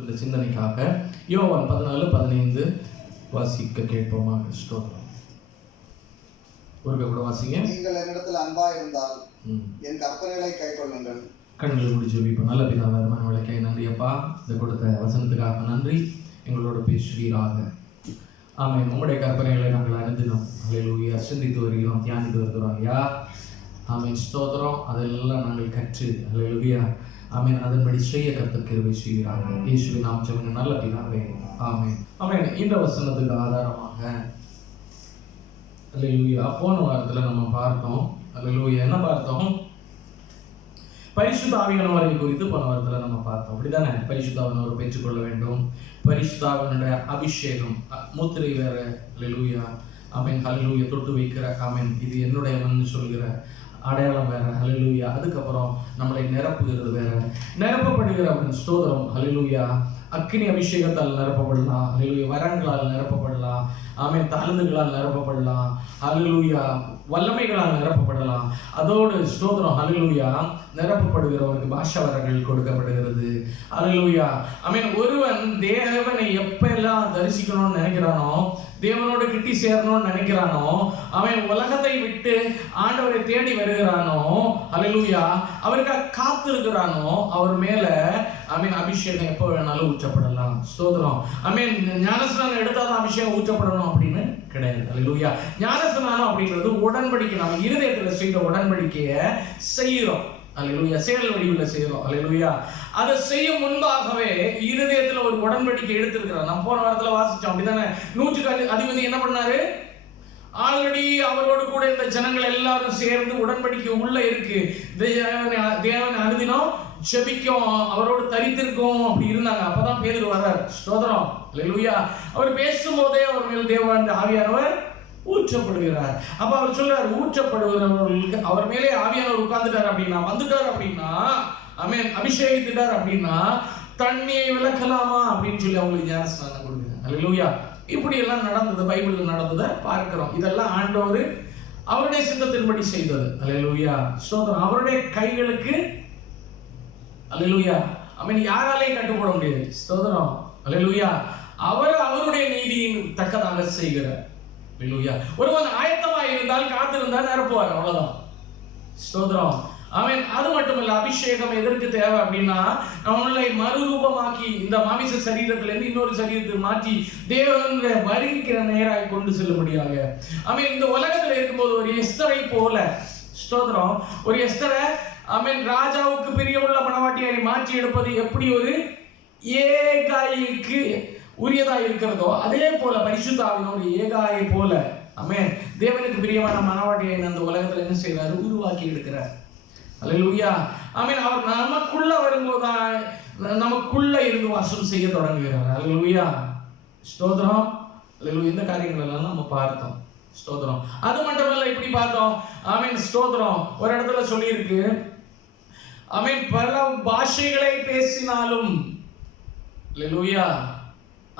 கொடுத்துள்ள சிந்தனைக்காக யோவான் 14:15 வாசிக்க கேட்போமாக. ஸ்தோத்திரம். ஒருக்க கூட வாசிங்க. நீங்கள் என்னிடத்தில் அன்பாய் இருந்தால் என் கற்பனைகளை கைக்கொள்ளுங்கள். கண்களை மூடி ஜெபிப்போம். நல்ல பிதாவே, மனவளக்கை நன்றி அப்பா, இந்த கொடுத்த வசனத்துக்காக நன்றி. எங்களோட பேசுவீராக. ஆமென். உங்களுடைய கற்பனைகளை நாங்கள் அறிந்தினோம். அல்லேலூயா. சிந்தித்து வருகிறோம், தியானித்து வருகிறோம். யா ஆமென். ஸ்தோத்திரம். அதெல்லாம் நாங்கள் கற்று அல்லேலூயா ஆமென் அதன்படி செய்ய கர்த்தர் கிருபை செய்கிறாங்க. இயேசுவின் நாமம் ஜெபங்க நல்ல பிதாவே. ஆமென். ஆமென். இந்த வசனத்துக்கு ஆதாரமாக அல்லேலூயா போன வாரத்தில் நம்ம பார்த்தோம். அல்லேலூயா என்ன பார்த்தோம்? பரிசுத்த ஆவியானவரை குறித்து போன வாரத்தில் நம்ம பார்த்தோம். அப்படிதானே? பரிசுத்த ஆவியானவரை பெற்றுக்கொள்ள வேண்டும். பரிசுத்த ஆவியானுடைய அபிஷேகம், முத்திரை வேற. அல்லேலூயா ஆமென். ஹல்லேலூயா தொட்டு வைக்கிற ஆமென் இது என்னுடையவன் சொல்கிற அடையாளம் வேற. ஹல்லேலூயா. அதுக்கப்புறம் நம்மளை நிரப்புகிறது வேற. நிரப்பப்படுகிற அப்படின்னு ஸ்தோத்திரம். ஹல்லேலூயா. அக்கினி அபிஷேகத்தால் நிரப்பப்படலாம். ஹல்லேலூயா. வரங்களால் நிரப்பப்படலாம். ஆமென். தாளந்துகளால் நிரப்பப்படலாம். ஹல்லேலூயா. வல்லமைகளால் நிரப்பப்படலாம். அதோடு ஸ்தோத்திரம். ஹல்லேலூயா. நிரப்பப்படுகிறவனுக்கு பாஷா வரங்கள் கொடுக்கப்படுகிறது. ஹல்லேலூயா. ஆமென். ஒருவன் தேவனை எப்பெல்லாம் தரிசிக்கணும்னு நினைக்கிறானோ, தேவனோடு கிட்டி சேரணும்னு நினைக்கிறானோ, அவன் உலகத்தை விட்டு ஆண்டவரை தேடி வருகிறானோ, அல்லேலூயா, அவருக்காக காத்திருக்கிறானோ, அவர் மேல ஆமென் அபிஷேகம் எப்போ வேணாலும் ஊற்றப்படலாம். ஸ்தோத்திரம். ஆமென். ஞானஸ்நானம் எடுத்தாதான் அபிஷேகம் ஊற்றப்படணும் அப்படின்னு கிடையாது. அல்லேலூயா. ஞானஸ்நானம் அப்படிங்கிறது உடன்படிக்கை. நம்ம இருதயத்துல செய்த உடன்படிக்கையை செய்கிறோம். அல்லேலூயா. செயல் வடிவில் செய்கிறோம். அல்லேலூயா. அதை செய்யும் முன்பாகவே இருதயத்துல ஒரு உடன்படிக்கை எடுத்திருக்கிறார். நம்ம போன வாரத்துல வாசிச்சோம். அப்படிதானே? 100க்கு அதிபதி என்ன பண்ணாரு? ஆல்ரெடி அவரோடு கூட இந்த ஜனங்கள் எல்லாரும் சேர்ந்து உடன்படிக்கை உள்ள இருக்கு. தேவன் அனுதினம் ஜெபிக்கும், அவரோடு தரித்திருக்கும் அப்படி இருந்தாங்க. அப்பதான் பேதுரு வர்றார். ஸ்தோத்திரம். அல்லேலூயா. அவர் பேசும்போதே அவர் மேல் தேவன் ஆவியானவர் ஊற்றப்படுகிறார். அப்ப அவர் சொல்றார், ஊற்றப்படுகிறவர்களுக்கு அவர் மேலே ஆவியானவர் உட்கார்ந்துட்டார் அப்படின்னா, வந்துட்டார் அப்படின்னா, ஆமென், அபிஷேகித்துட்டார் அப்படின்னா தண்ணியை விளக்கலாமா அப்படின்னு சொல்லி அவங்களுக்கு ஞானஸ்நானம் கொடுக்குறாங்க. அல்லேலூயா. இப்படி எல்லாம் நடந்தது, பைபிள்ல நடந்ததை பார்க்கிறோம். இதெல்லாம் ஆண்டவர் அவருடைய சித்தத்தின்படி செய்தது. அல்லேலூயா. ஸ்தோத்திரம். அவருடைய கைகளுக்கு அல்லேலூயா ஆமென் யாராலையும் கட்டுப்பட முடியாது. ஸ்தோத்திரம். அல்லேலூயா. அவர் அவருடைய நீதியின் தக்கதாக செய்கிறார். அல்லேலூயா. ஒருவன் ஆயத்தமாய் இருந்தால் காத்திருந்தால் நிரப்புவார். அவ்வளவுதான். ஸ்தோத்திரம். ஆமென். அது மட்டுமல்ல, அபிஷேகம் எதற்கு தேவை அப்படின்னா, நம்மளை மறுரூபமாக்கி இந்த மாமிச சரீரத்துல இருந்து இன்னொரு சரீரத்துக்கு மாற்றி தேவனுடைய வருகைக்கு நேராக கொண்டு செல்லும்படியாக. ஆமென். இந்த உலகத்துல இருக்கும்போது ஒரு எஸ்தரை போல, ஸ்தோத்திரம், ஒரு எஸ்தரை ஆமென் ராஜாவுக்கு பிரியமுள்ள மணவாட்டியை மாற்றி எடுப்பது எப்படி ஒரு ஏகாய்க்கு உரியதாக இருக்கிறதோ, அதே போல பரிசுத்த ஆவியானவர் ஏகாயை போல ஆமென் தேவனுக்கு பிரியமான மணவாட்டியை அந்த உலகத்துல என்ன செய்யறாரு? உருவாக்கி எடுக்கிறார். அல்லேலூயா. ஆமென். அவர் நமக்குள்ள வரும்போதுதான் நமக்குள்ள இருந்து வாசம் செய்ய தொடங்குகிறார். அல்லேலூயா. ஸ்தோத்திரம். அல்லேலூயா. இந்த காரியங்கள் எல்லாம் நம்ம பார்த்தோம். ஸ்தோத்திரம். அது மட்டுமல்ல, இப்படி பார்த்தோம். ஆமென். ஸ்தோத்திரம். ஒரு இடத்துல சொல்லியிருக்கு, ஆமென், பல பாஷைகளை பேசினாலும், அல்லேலூயா,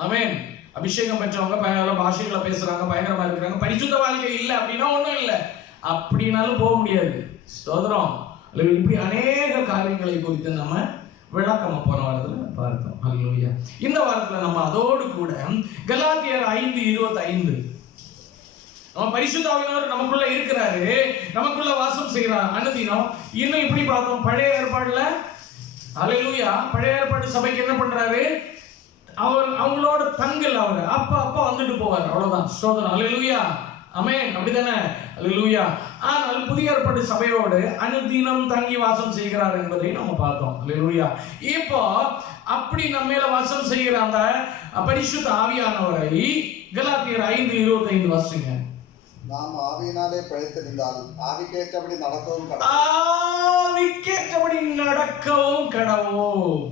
ஆமென், அபிஷேகம் பெற்றவங்க பல பாஷைகளை பேசுறாங்க, பயங்கரமா இருக்கிறாங்க, பரிசுத்த வாழ்க்கை இல்லை அப்படின்னா ஒண்ணும் இல்லை அப்படின்னாலும் போக முடியாது. ஸ்தோத்திரம். இப்படி அநேக காரியங்களை குறித்து நம்ம விளக்கமா போன வாரத்துல பார்த்தோம். அல்லேலூயா. இந்த வாரத்துல நம்ம அதோடு கூட கலாத்தியர் 5:25 நம்ம பரிசுத்த ஆவியானவர் நமக்குள்ள இருக்கிறாரு, நமக்குள்ள வாசம் செய்கிறார் அனுதினம். இன்னும் இப்படி பார்த்தோம் பழைய ஏற்பாடுல. அல்லேலூயா. பழைய ஏற்பாடு சபைக்கு என்ன பண்றாரு? அவர் அவங்களோட தங்கல், அவர் அப்ப வந்துட்டு போவார். அவ்வளவுதான். ஸ்தோத்திரம். அல்லேலூயா. ஆமென். அப்படிதானே? அல்லேலூயா. ஆனால் புதிய ஏற்பாடு சபையோடு அனுதினம் தங்கி வாசம் செய்கிறார் என்பதை நம்ம பார்த்தோம். அல்லேலூயா. இப்போ அப்படி நம்ம மேல வாசம் செய்கிற அந்த பரிசுத்த ஆவியானவரை கலாத்தியர் 5:25 வாசிங்க. நாம் ஆவியினாலே பிழைத்திருந்தால் ஆவிக்கேற்றபடி நடக்கவும் கடவோம். ஆவிக்கேற்றபடி நடக்கவும் கடவோம்.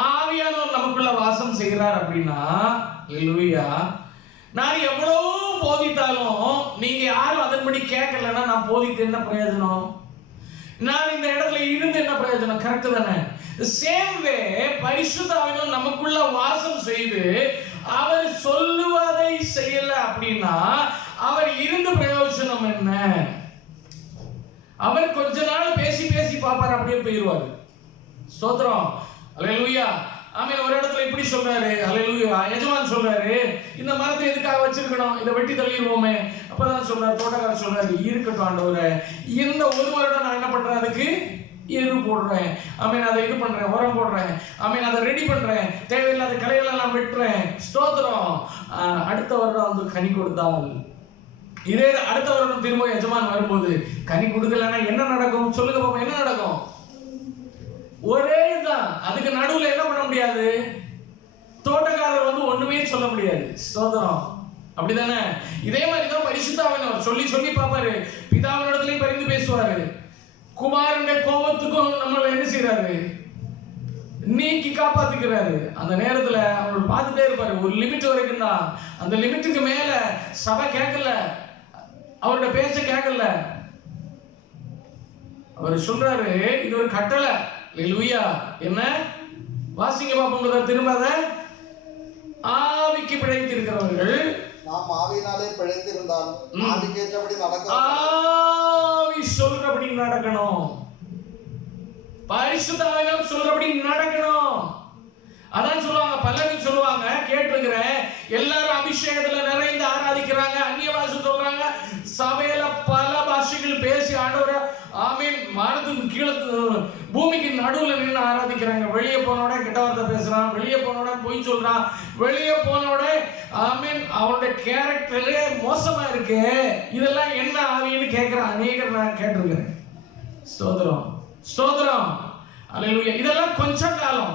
ஆவியானவர் நமக்குள்ள வாசம் செய்கிறார் அப்படின்னா, அல்லேலூயா, நான் எவ்வளவு போதித்தாலும் நீங்க யாரும் அதன்படி கேட்கலன்னா நான் போதித்து என்ன பிரயோஜனம்? நான் இந்த இடத்துல இருந்து என்ன பிரயோஜனம்? கரெக்ட் தானே? சேம் வே பரிசுத்த ஆவியானவர் நமக்குள்ள வாசம் செய்து அவர் சொல்லுவதை செய்யல அப்படின்னா அவர் இருந்து பிரயோஜனம் என்ன? அவர் கொஞ்ச நாள் பேசி பார்ப்பார், அப்படியே போயிடுவார். ஸ்தோத்திரம். அல்லேலூயா. ஆமென். ஒரு இடத்துல இப்படி சொல்றாரு, அல்லேலூயா, எஜமான் சொல்றாரு, இந்த மரத்தை எதுக்காக வச்சிருக்கணும், இதை வெட்டி தள்ளிடுவோமே. அப்பதான் சொல்றாரு, தோட்டக்காரர் சொல்றாரு, இருக்கட்டும் ஆண்டவரே, இந்த ஒரு வருடம் நான் என்ன பண்றேன், அதுக்கு எரு போடுறேன், ஆமென், அதை இது பண்றேன், உரம் போடுறேன், ஆமென், அதை ரெடி பண்றேன், தேவையில்லாத களையெல்லாம் நான் வெட்டுறேன், ஸ்தோத்திரம். அடுத்த வருடம் வந்து கனி கொடுத்தால், இதே அடுத்த வருடம் திரும்ப எஜமான் வரும்போது கனி கொடுக்கலன்னா என்ன நடக்கும் சொல்லுங்க பாப்பா, என்ன நடக்கும்? ஒரே தான். அதுக்கு நடுவுல என்ன பண்ண முடியாது, தோட்டக்காரர் வந்து ஒண்ணுமே சொல்ல முடியாது. ஸ்தோத்திரம். அப்படிதானே? இதே மாதிரி தான் பரிசுத்த ஆவியானவர் சொல்லி சொல்லி பாப்பாரு, பிதாவினிடத்திலையும் பரிந்து பேசுவாரு, குமாரனுடைய கோபத்துக்கும் நம்மள என்ன செய்யறாரு, நீக்கி காப்பாத்திக்கிறாரு. அந்த நேரத்துல அவர் பார்த்துட்டே இருப்பாரு, ஒரு லிமிட் வரைக்கும் தான். அந்த லிமிட்டுக்கு மேல சபை கேட்கல, அவருடைய பேச்ச கேட்கல. அவர் சொல்றாரு, இது ஒரு கட்டளை. அல்லேலூயா. என்ன வாசிங்க பாப்போம் திரும்ப. ஆவிக்கு பிழைத்திருக்கிறவர்கள் நாம் ஆவியினாலே பிழைத்திருந்தால் ஆவிக்கு ஏற்றபடி நடக்க, ஆவி சொல்றபடி நடக்கணும், பரிசுத்த ஆவியானவர் சொல்றபடி நடக்கணும். அதான் சொல்லுவாங்க, பல்லவி சொல்லுவாங்க, கேட்டிருக்கிறேன், எல்லாரும் அபிஷேகத்துல நிறைந்து ஆராதிக்கிறாங்க, அந்நிய பாஷை சொல்றாங்க, சபையில பல பாஷைகள் பேசி ஆண்டவரை ஆமீன் மரத்துக்கு கீழே பூமிக்கு நடுவுல நின்று ஆராதிக்கிறாங்க. வெளியே போனோட கெட்ட வார்த்தை பேசுறான், வெளியே போனோட பொய் சொல்றான், வெளியே போனோட ஆமீன் அவனுடைய கேரக்டரே மோசமா இருக்கு. இதெல்லாம் என்ன ஆவின்னு கேட்கிறான் அநேகர், நான் கேட்டிருக்கிறேன். ஸ்தோத்திரம், ஸ்தோத்திரம், அல்லேலூயா. இதெல்லாம் கொஞ்ச காலம்.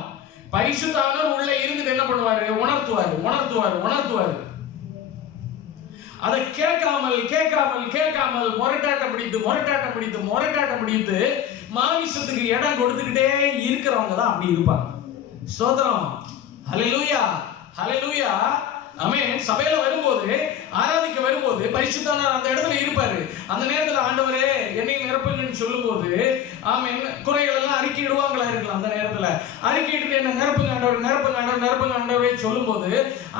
பரிசுத்த ஆவியானவர் உள்ள இருந்து என்ன பண்ணுவாரு, உணர்த்துவாரு, உணர்த்துவாரு, உணர்த்துவாரு. அதை கேட்காமல் கேட்காமல் கேட்காமல் முரட்டாட்டம் பிடித்து மாமிசத்துக்கு இடம் கொடுத்துக்கிட்டே இருக்கிறவங்க தான் அப்படி இருப்பாங்க. ஸ்தோத்திரம், ஹல்லேலூயா, ஹல்லேலூயா. ஆமென். சபையில வரும்போது, ஆராதிக்க வரும்போது பரிசுத்தவான் அந்த இடத்துல இருப்பாரு. அந்த நேரத்துல ஆண்டவரே என்னை நிரப்புங்கன்னு சொல்லும்போது ஆமென் குறைகள் எல்லாம் அறிக்கையிடுவாங்களா இருக்கலாம். அந்த நேரத்துல அறிக்கையிட்டு என்ன நிரப்புங்க ஆண்டவர், நிரப்புங்க ஆண்டவர், நிரப்புங்க ஆண்டவரே சொல்லும்போது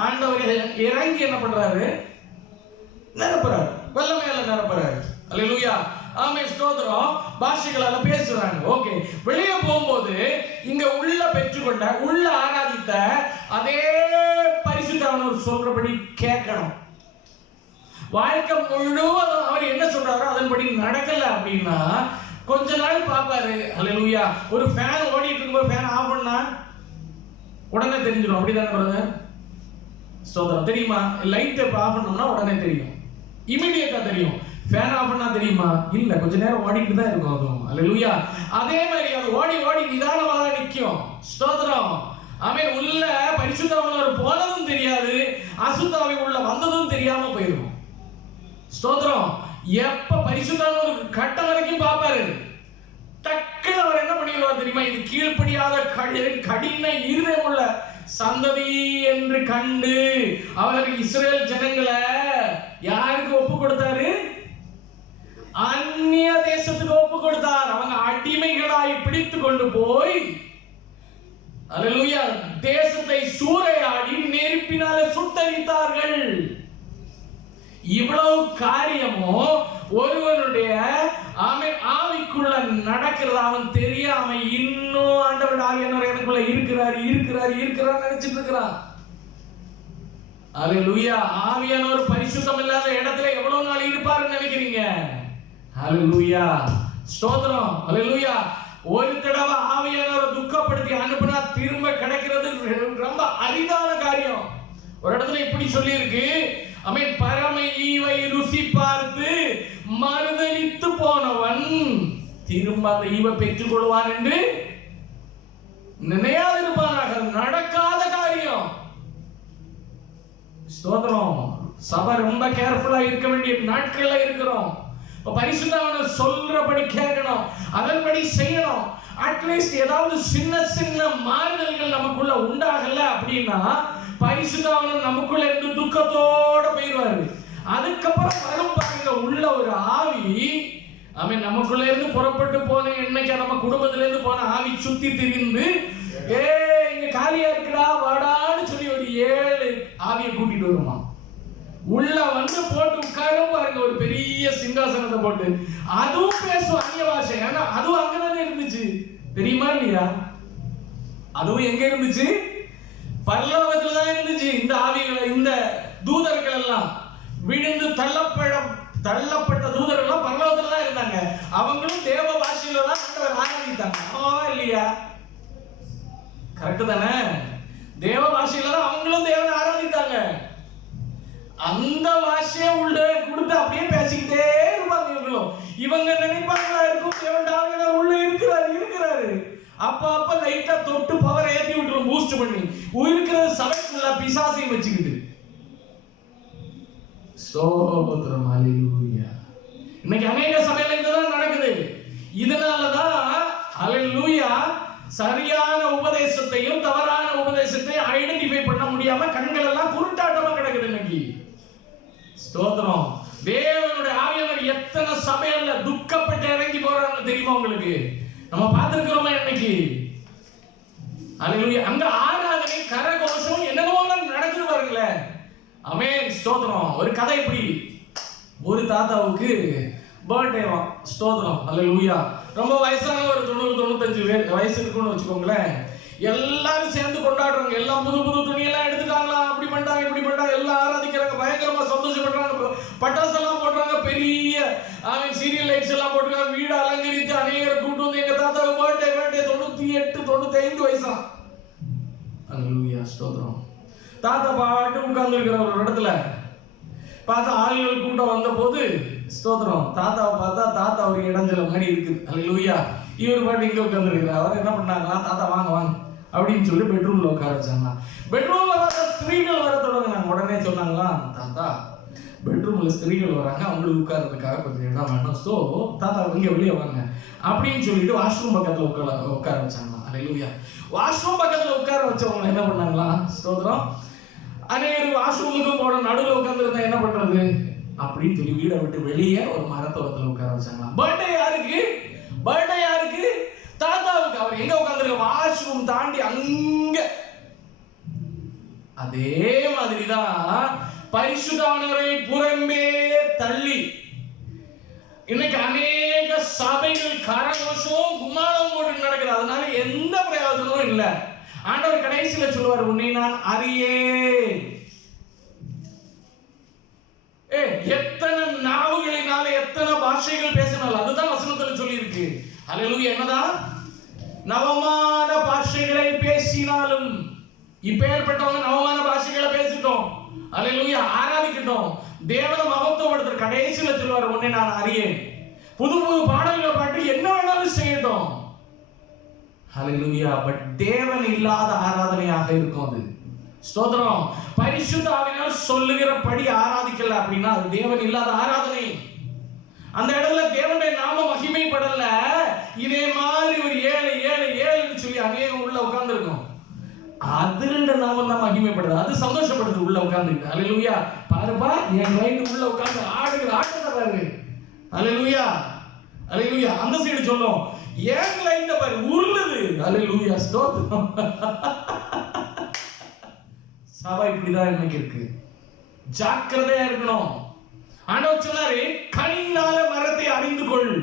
ஆண்டவர் இறங்கி என்ன பண்றாரு, நிரப்புறாரு, வல்லமையால நிரப்புறாரு. அல்லேலூயா. ஆமென். ஸ்தோத்திரம். பாஷைகளால பேசுறாங்க. ஓகே. வெளியே போகும்போது இங்க உள்ள பெற்றுக்கொண்ட, உள்ள ஆராதித்த அதே பரிசுத்த ஆவியானவர் சொல்றபடி கேட்கணும். வாழ்க்கை முழுவதும் அவர் என்ன சொல்றாரோ அதன்படி நடக்கல அப்படின்னா கொஞ்ச நாள் பாப்பாரு. அல்லேலூயா. ஒரு ஃபேன் ஓடிட்டு இருக்கும்போது ஃபேன் ஆஃப் பண்ணா உடனே தெரிஞ்சிடும். அப்படிதானே பிரதர்? ஸ்தோத்திரம். தெரியுமா? லைட் ஆஃப் பண்ணோம்னா உடனே தெரியும், இமிடியேட்டா தெரியும். ஃபேன் ஆஃப் பண்ணா தெரியுமா? இல்ல, கொஞ்ச நேரம் ஓடிட்டு தான் இருக்கும். அதுவும் அல்லேலூயா. அதே மாதிரி அது ஓடி ஓடி நிதானமா தான் நிக்கும். ஸ்தோத்திரம். ஆமென். உள்ள பரிசுத்த ஆவியானவர் போனதும் தெரியாது, அசுத்த ஆவி உள்ள வந்ததும் தெரியாம போயிடும். ஸ்தோத்திரம். எப்ப பரிசுத்த ஆவியானவர் கட்டம் வரைக்கும் பாப்பாரு, டக்குன்னு அவர் என்ன பண்ணிடுவார் தெரியுமா? இது கீழ்ப்படியாத கடின இருதயம் உள்ள சந்ததி என்று கண்டு அவர் இஸ்ரேல் ஜனங்களை யாருக்கு ஒப்பு கொடுத்தாரு? அந்நிய தேசத்துக்கு ஒப்பு கொடுத்தார். அவங்க அடிமைகளாய் பிடித்து கொண்டு போய் அல்லேலூயா தேசத்தை சூறையாடி நெருப்பினால சுட்டரித்தார்கள். இவ்வளவு காரியமோ ஒருவனுடைய ஆவிக்குள்ள நடக்கிறது அவன் தெரியாம இன்னும் ஆண்டவர் ஆவியானவர் எனக்குள்ள இருக்கிறார் நினைச்சிட்டு இருக்கிறான். அல்லேலூயா. ஆவியானவர் பரிசுத்தம் இல்லாத இடத்துல எவ்வளவு நாள் இருப்பாருன்னு நினைக்கிறீங்க? அல்லேலூயா. ஸ்தோத்திரம். அல்லேலூயா. ஒரு தடவை ஆவியானவர் துக்கப்படுத்தி அனுப்புனா திரும்ப கிடைக்கிறது ரொம்ப அரிதான காரியம். ஒரு இடத்துல இப்படி சொல்லி இருக்கு, ஆமென், பரம ஈவை ருசி பார்த்து மறுதலித்து போனவன் திரும்ப அந்த ஈவை பெற்றுக் கொள்வான் என்று நினையாதிருப்பானாக. நடக்காத காரியம். ஸ்தோத்திரம். சபை ரொம்ப கேர்ஃபுல்லா இருக்க வேண்டிய நாட்கள்ல இருக்கிறோம். பரிசுத்த ஆவியானவர் சொல்றபடி கேட்கணும், அதன்படி செய்யணும். அட்லீஸ்ட் ஏதாவது சின்ன சின்ன மாறுதல்கள் நமக்குள்ள உண்டாகல அப்படின்னா பரிசுத்த ஆவியானவர் நமக்குள்ள இருந்து துக்கத்தோட போயிடுவாரு. அதுக்கப்புறம் வரும் பாருங்க உள்ள ஒரு ஆவி. ஆமென். நமக்குள்ள இருந்து புறப்பட்டு போன என்னைக்கு நம்ம குடும்பத்துல இருந்து போன ஆவி சுத்தி திரிந்து இங்க காலியா இருக்குடா வாடான்னு சொல்லி ஒரு 7 ஆவியை கூட்டிட்டு வருமா. உள்ள வந்து போட்டு உட்காரும் பாருங்க, ஒரு பெரிய சிங்காசனத்தை போட்டு. அதுவும் பேசும் அந்நிய பாஷை. ஏன்னா அதுவும் அங்கதானே இருந்துச்சு, தெரியுமா இல்லையா? அதுவும் எங்க இருந்துச்சு? பரலோகத்துல தான் இருந்துச்சு. இந்த ஆவிகளை, இந்த தூதர்கள் எல்லாம் விழுந்து தள்ளப்பட்ட தூதர்கள் எல்லாம் பரலோகத்துல தான் இருந்தாங்க. அவங்களும் தேவ பாஷையில தான் ஆண்டவர் ஆராதித்தாங்க. ஆமாவா இல்லையா? கரெக்ட் தானே? தேவ பாஷையில தான் அவங்களும் தேவனை ஆராதித்தாங்க. அந்த பாஷையை உள்ள கொடுத்து அப்படியே பேசிக்கிட்டே இருப்பாங்க இவங்களும். இவங்க நினைப்பாங்களா இருக்கும் தேவன் ஆவியானவர் உள்ள இருக்கிறாரு. அப்ப லைட்டா தொட்டு பவர் ஏத்தி விட்டுரும், பூஸ்ட் பண்ணி. இருக்கிற சபைக்குள்ள பிசாசையும் வச்சுக்கிட்டு. ஸ்தோத்திரம், ஹல்லேலூயா. இன்னைக்கு அநேக சபையில இதுதான் நடக்குது. இதனாலதான் ஹல்லேலூயா சரியான உபதேசத்தையும் தவறான உபதேசத்தையும் ஐடென்டிஃபை பண்ண முடியாம கண்கள் எல்லாம் குருட்டாட்டமா கிடக்குது இன்னைக்கு. ஸ்தோத்திரம். தேவனுடைய ஆவியானவர் எத்தனை சபையில துக்கப்பட்டு இறங்கி போறாங்க தெரியுமா உங்களுக்கு? நம்ம பார்த்திருக்கிறோமா இன்னைக்கு? ஹல்லேலூயா. அங்க ஆராதனை, கரகோஷம், என்னென்னமோ நடக்குது பாருங்களே. ஆமென், ஸ்தோத்திரம். ஒரு கதை இப்படி, ஒரு தாத்தாவுக்கு பர்த்டேவா. ஸ்தோத்திரம், ஹல்லேலூயா. ரொம்ப வயசான ஒரு 90-95 வயசு இருக்குன்னு வச்சுக்கோங்களேன். எல்லாரும் சேர்ந்து கொண்டாடுறாங்க. எல்லாம் புது புது துணியெல்லாம் எடுத்துட்டாங்களா, அப்படி பண்ணிட்டாங்க இப்படி பண்ணிட்டாங்க, எல்லாம் ஆராதிக்கிறாங்க, பயங்கரமா சந்தோஷப்படுறாங்க, பட்டாசு எல்லாம் போடுறாங்க, பெரிய சீரியல் லைட்ஸ் எல்லாம் போட்டுருக்காங்க, வீடு அலங்கரித்து அநேகரை கூட்டு வந்து எங்க தாத்தாவுக்கு பர்த்டே 98-95 வயசா. ஹல்லேலூயா, ஸ்தோத்திரம். தாத்தா பாட்டு உட்கார்ந்து இருக்கிற ஒரு இடத்துல பார்த்தா ஆளுகள் கூட்டம் வந்த போது, ஸ்தோத்திரம், தாத்தாவை பார்த்தா தாத்தா ஒரு இடைஞ்சல மாதிரி இருக்குது. ஹல்லேலூயா. இவர் பாட்டு இங்க உட்கார்ந்து இருக்கிறார். அவர் என்ன பண்ணாங்களா, தாத்தா வாங்க வாங்க அப்படின்னு சொல்லி பெட்ரூம்ல உட்கார வச்சாங்க. பெட்ரூம்ல பார்த்தா ஸ்திரீகள் வர தொடங்கினாங்க. உடனே சொன்னாங்களா, தாத்தா பெட்ரூம்ல ஸ்திரீகள் வராங்க, அவங்களுக்கு உட்கார்றதுக்காக கொஞ்சம் இடம் வேணும், ஸோ தாத்தா இங்க வெளியே வாங்க அப்படின்னு சொல்லிட்டு வாஷ்ரூம் பக்கத்துல உட்கார வச்சாங்களா. ஹல்லேலூயா. வாஷ்ரூம் பக்கத்துல உட்கார வச்சவங்க என்ன பண்ணாங்களா, ஸ்தோத்திரம், அநேகர் வாஷ்ரூமுக்கும் போட நடுவில் உட்கார்ந்துருந்தா என்ன பண்றது அப்படின்னு சொல்லி வீடை விட்டு வெளியே ஒரு மரத்தோரத்துல உட்கார வச்சாங்களா. பர்த்டே யாருக்கு? பர்த்டே யாருக்கு? தாத்தாவுக்கு. அவர் எங்க உட்கார்ந்துருக்க? வாஷ்ரூம் தாண்டி அங்க. அதே மாதிரிதான் பரிசுத்தானவரை புறம்பே தள்ளி இன்னைக்கு அநேக சபைகள் கரகோஷம் கும்மாளம் போட்டு நடக்குது. அதனால எந்த பிரயோஜனமும் இல்லை. ஆண்டவர் கடைசியில சொல்லுவார், உன்னை நான் அறியேன். எத்தனை நாவுகளினால எத்தனை பாஷைகள் பேசினாலும், அதுதான் வசனத்துல சொல்லி இருக்கு. ஹல்லேலூயா. என்னதான்? நவமான பாஷைகளை பேசினாலும். இப்ப ஏற்பட்டவங்க நவமான பாஷைகளை பேசிட்டோம். ஹல்லேலூயா. ஆராதிக்கட்டும், தேவனை மகத்துவப்படுத்துற. கடைசியில சொல்லுவார், உன்னை நான் அறியேன். புது புது பாடல்களை பாட்டு என்ன வேணாலும் செய்யட்டும். ஹல்லேலூயா. பட் தேவன் இல்லாத ஆராதனையாக இருக்கும் அது. ஸ்தோத்திரம். பரிசுத்த ஆவியானவர் சொல்லுகிறபடி ஆராதிக்கல அப்படின்னா அது தேவன் இல்லாத ஆராதனை. அந்த இடத்துல தேவனுடைய நாம மகிமைப்படல. இதே மாதிரி ஒரு 7 சொல்லி அநேகம் உள்ள உட்கார்ந்து இருக்கும். அதுல நாமம் தான் மகிமைப்படுது, அது சந்தோஷப்படுது உள்ள உட்கார்ந்து. ஹல்லேலூயா. பாருப்பா, என் லைன் உள்ள உட்கார்ந்து ஆடுகிற ஆட்டத்தை பாரு. ஹல்லேலூயா, ஹல்லேலூயா. அந்த சைடு சொல்லும், ஏன் லைன் பாரு உருளுது. ஹல்லேலூயா, ஸ்தோத்திரம். சபை இப்படிதான் இன்னைக்கு இருக்கு. ஜாக்கிரதையா இருக்கணும். ஆண்டவர் சொன்னாரு, கனியினால மரத்தை அறிந்து கொள்.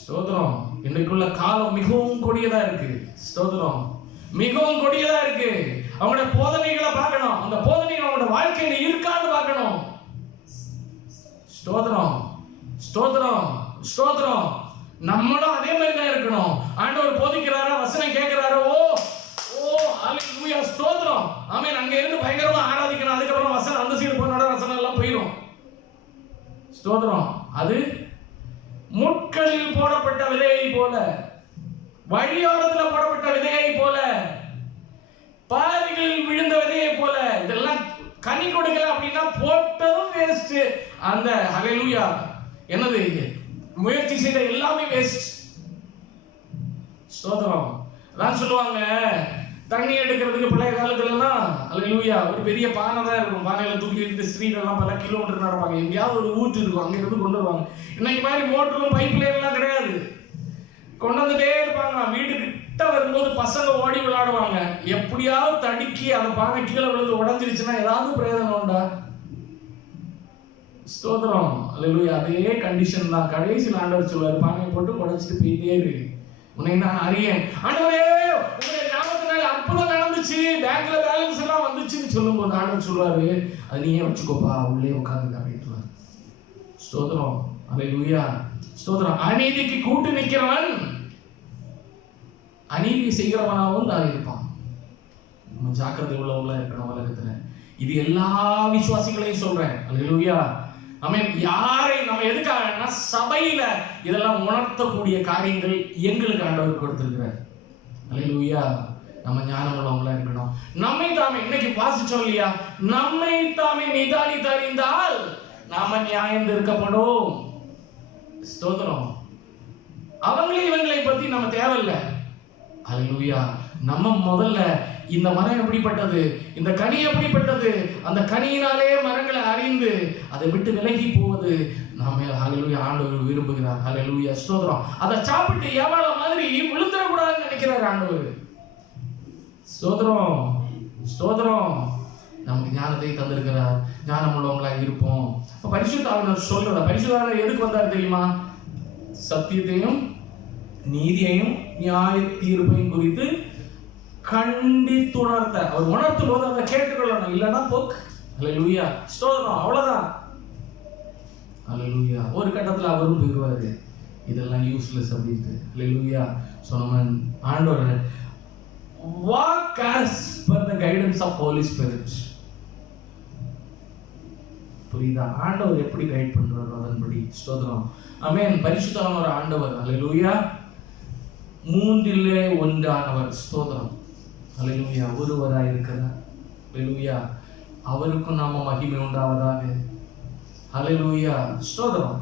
ஸ்தோத்திரம். இன்னைக்குள்ள காலம் மிகவும் கொடியதா இருக்கு. ஸ்தோத்திரம், மிகவும் கொடியதா இருக்கு. அவங்களோட போதனைகளை பார்க்கணும். அந்த போதனை அவங்களோட வாழ்க்கையில இருக்கான்னு பார்க்கணும். ஸ்தோத்திரம், ஸ்தோத்திரம், ஸ்தோத்திரம். நம்மளும் அதே மாதிரி தான் இருக்கணும். ஆண்டவர் போதிக்கிறாரா, வசனம் கேட்கிறாரோ, ஹல்லேலூயா, ஸ்தோத்திரம், ஆமென். அங்க இருந்து பயங்கரமா ஆராதிக்கணும். அதுக்கப்புறம் வசனம் அந்த சைடு போனோட வசனம் எல்லாம் போயிடும். ஸ்தோத்திரம். அது முட்களில் போடப்பட்ட விதையை போல, வழியோரத்தில் போடப்பட்ட விதையை போல, பாறைகளில் விழுந்த விதையை போல. இதெல்லாம் கனி கொடுக்கல அப்படின்னா போட்டதும் வேஸ்ட். அந்த ஹல்லேலூயா என்னது, முயற்சி செய்த எல்லாமே வேஸ்ட். ஸ்தோத்திரம். அதான் சொல்லுவாங்க, தண்ணி எடுக்கிறதுக்கு பழைய காலத்துலலாம் ஹல்லேலூயா ஒரு பெரிய பானை தான் இருக்கும். பானையில தூக்கி இருந்து ஸ்திரீகள்லாம் பல கிலோமீட்டர் நடப்பாங்க. எங்கேயாவது ஒரு ஊற்று இருக்கும், அங்க இருந்து கொண்டு வருவாங்க. இன்னைக்கு மாதிரி மோட்டரும் பைப் லைன் எல்லாம் கிடையாது. கொண்டு வந்துட்டே இருப்பாங்க. வீடு கிட்ட வரும்போது பசங்க ஓடி விளையாடுவாங்க. எப்படியாவது தடுக்கி அந்த பானை கீழே விழுந்து உடஞ்சிருச்சுன்னா ஏதாவது பிரயோஜனம் உண்டா? ஸ்தோத்திரம், ஹல்லேலூயா. அதே கண்டிஷன் தான். கடைசியில் ஆண்டவர் சொல்வார், பானையை போட்டு உடைச்சிட்டு போயிட்டே இரு. உன்னை நான் அறியேன். ஆண்டவரே உங்களுடைய நாமத்தினால அற்புதம் நடந்துச்சு, பேங்க்ல பேலன்ஸ் எல்லாம் வந்துச்சுன்னு சொல்லும்போது ஆண்டவர் சொல்லுவாரு, அது நீயே வச்சுக்கோப்பா, உள்ளே உட்கார்ந்து அப்படின்ட்டு. ஸ்தோத்திரம், அல்லேலூயா, ஸ்தோத்திரம். அநீதிக்கு கூட்டு நிற்கிறவன் அநீதி செய்கிறவனாகவும் தான் இருப்பான். நம்ம ஜாக்கிரதை உள்ளவங்களா இருக்கணும் உலகத்துல. இது எல்லா விசுவாசிகளையும் சொல்றேன். அல்லேலூயா, ஆமென். யாரை நம்ம எதுக்காகனா சபையில இதெல்லாம் உணர்த்தக்கூடிய காரியங்கள் எங்களுக்கு ஆண்டவர் கொடுத்திருக்கிறார். அல்லேலூயா, நம்ம ஞானம் உள்ளவங்களா இருக்கணும். நம்மை தாமே இன்னைக்கு வாசிச்சோம் இல்லையா, நம்மை தாமே நிதானித்து அறிந்தால் நாம நியாயம் தீர்க்கப்படும். ஸ்தோத்திரம். அவங்களே இவங்களை பத்தி நம்ம தேவையில்லை. அல்லேலூயா, நம்ம முதல்ல இந்த மரம் எப்படிப்பட்டது, இந்த கனி எப்படிப்பட்டது, அந்த கனியினாலே மரங்களை அறிந்து அதை விட்டு விலகி போவது நாம அல்லேலூயா ஆண்டவர் விரும்புகிறார். அல்லேலூயா, ஸ்தோத்திரம். அதை சாப்பிட்டு எவ்வளவு மாதிரி விழுந்துடக்கூடாதுன்னு நினைக்கிறார் ஆண்டவர். ஸ்தோத்திரம், ஸ்தோத்திரம். நமக்கு ஞானத்தை தந்திருக்கிறார், ஞானம் உள்ளவங்களா இருப்போம். இப்ப பரிசுத்த ஆவியானவர் சொல்றத, பரிசுத்த ஆவியானவர் எதுக்கு வந்தார் தெரியுமா? சத்தியத்தையும் நீதியையும் நியாய தீர்ப்பையும் குறித்து கண்டித்துணர்த்த. அவர் உணர்த்தும் போது அதை கேட்டுக்கொள்ளணும், இல்லைன்னா போக்கு. அல்லேலூயா, ஸ்தோத்திரம். அவ்வளவுதான். அல்லேலூயா. ஒரு கட்டத்துல அவரும் போயிடுவாரு, இதெல்லாம் யூஸ்லெஸ் அப்படின்ட்டு. அல்லேலூயா. சொன்னவன் ஆண்டவர் walk as per the guidance of Holy Spirit. புரியுதா? ஆண்டவர் எப்படி கைட் பண்றாரோ அதன்படி. ஸ்தோத்திரம், ஆமென். பரிசுத்தமான ஒரு ஆண்டவர். அல்லேலூயா. மூன்றிலே ஒன்றானவர். ஸ்தோத்திரம், அல்லேலூயா. ஒருவராய் இருக்கிறார். அல்லேலூயா. அவருக்கும் நாம மகிமை உண்டாவதாக. அல்லேலூயா, ஸ்தோத்திரம்.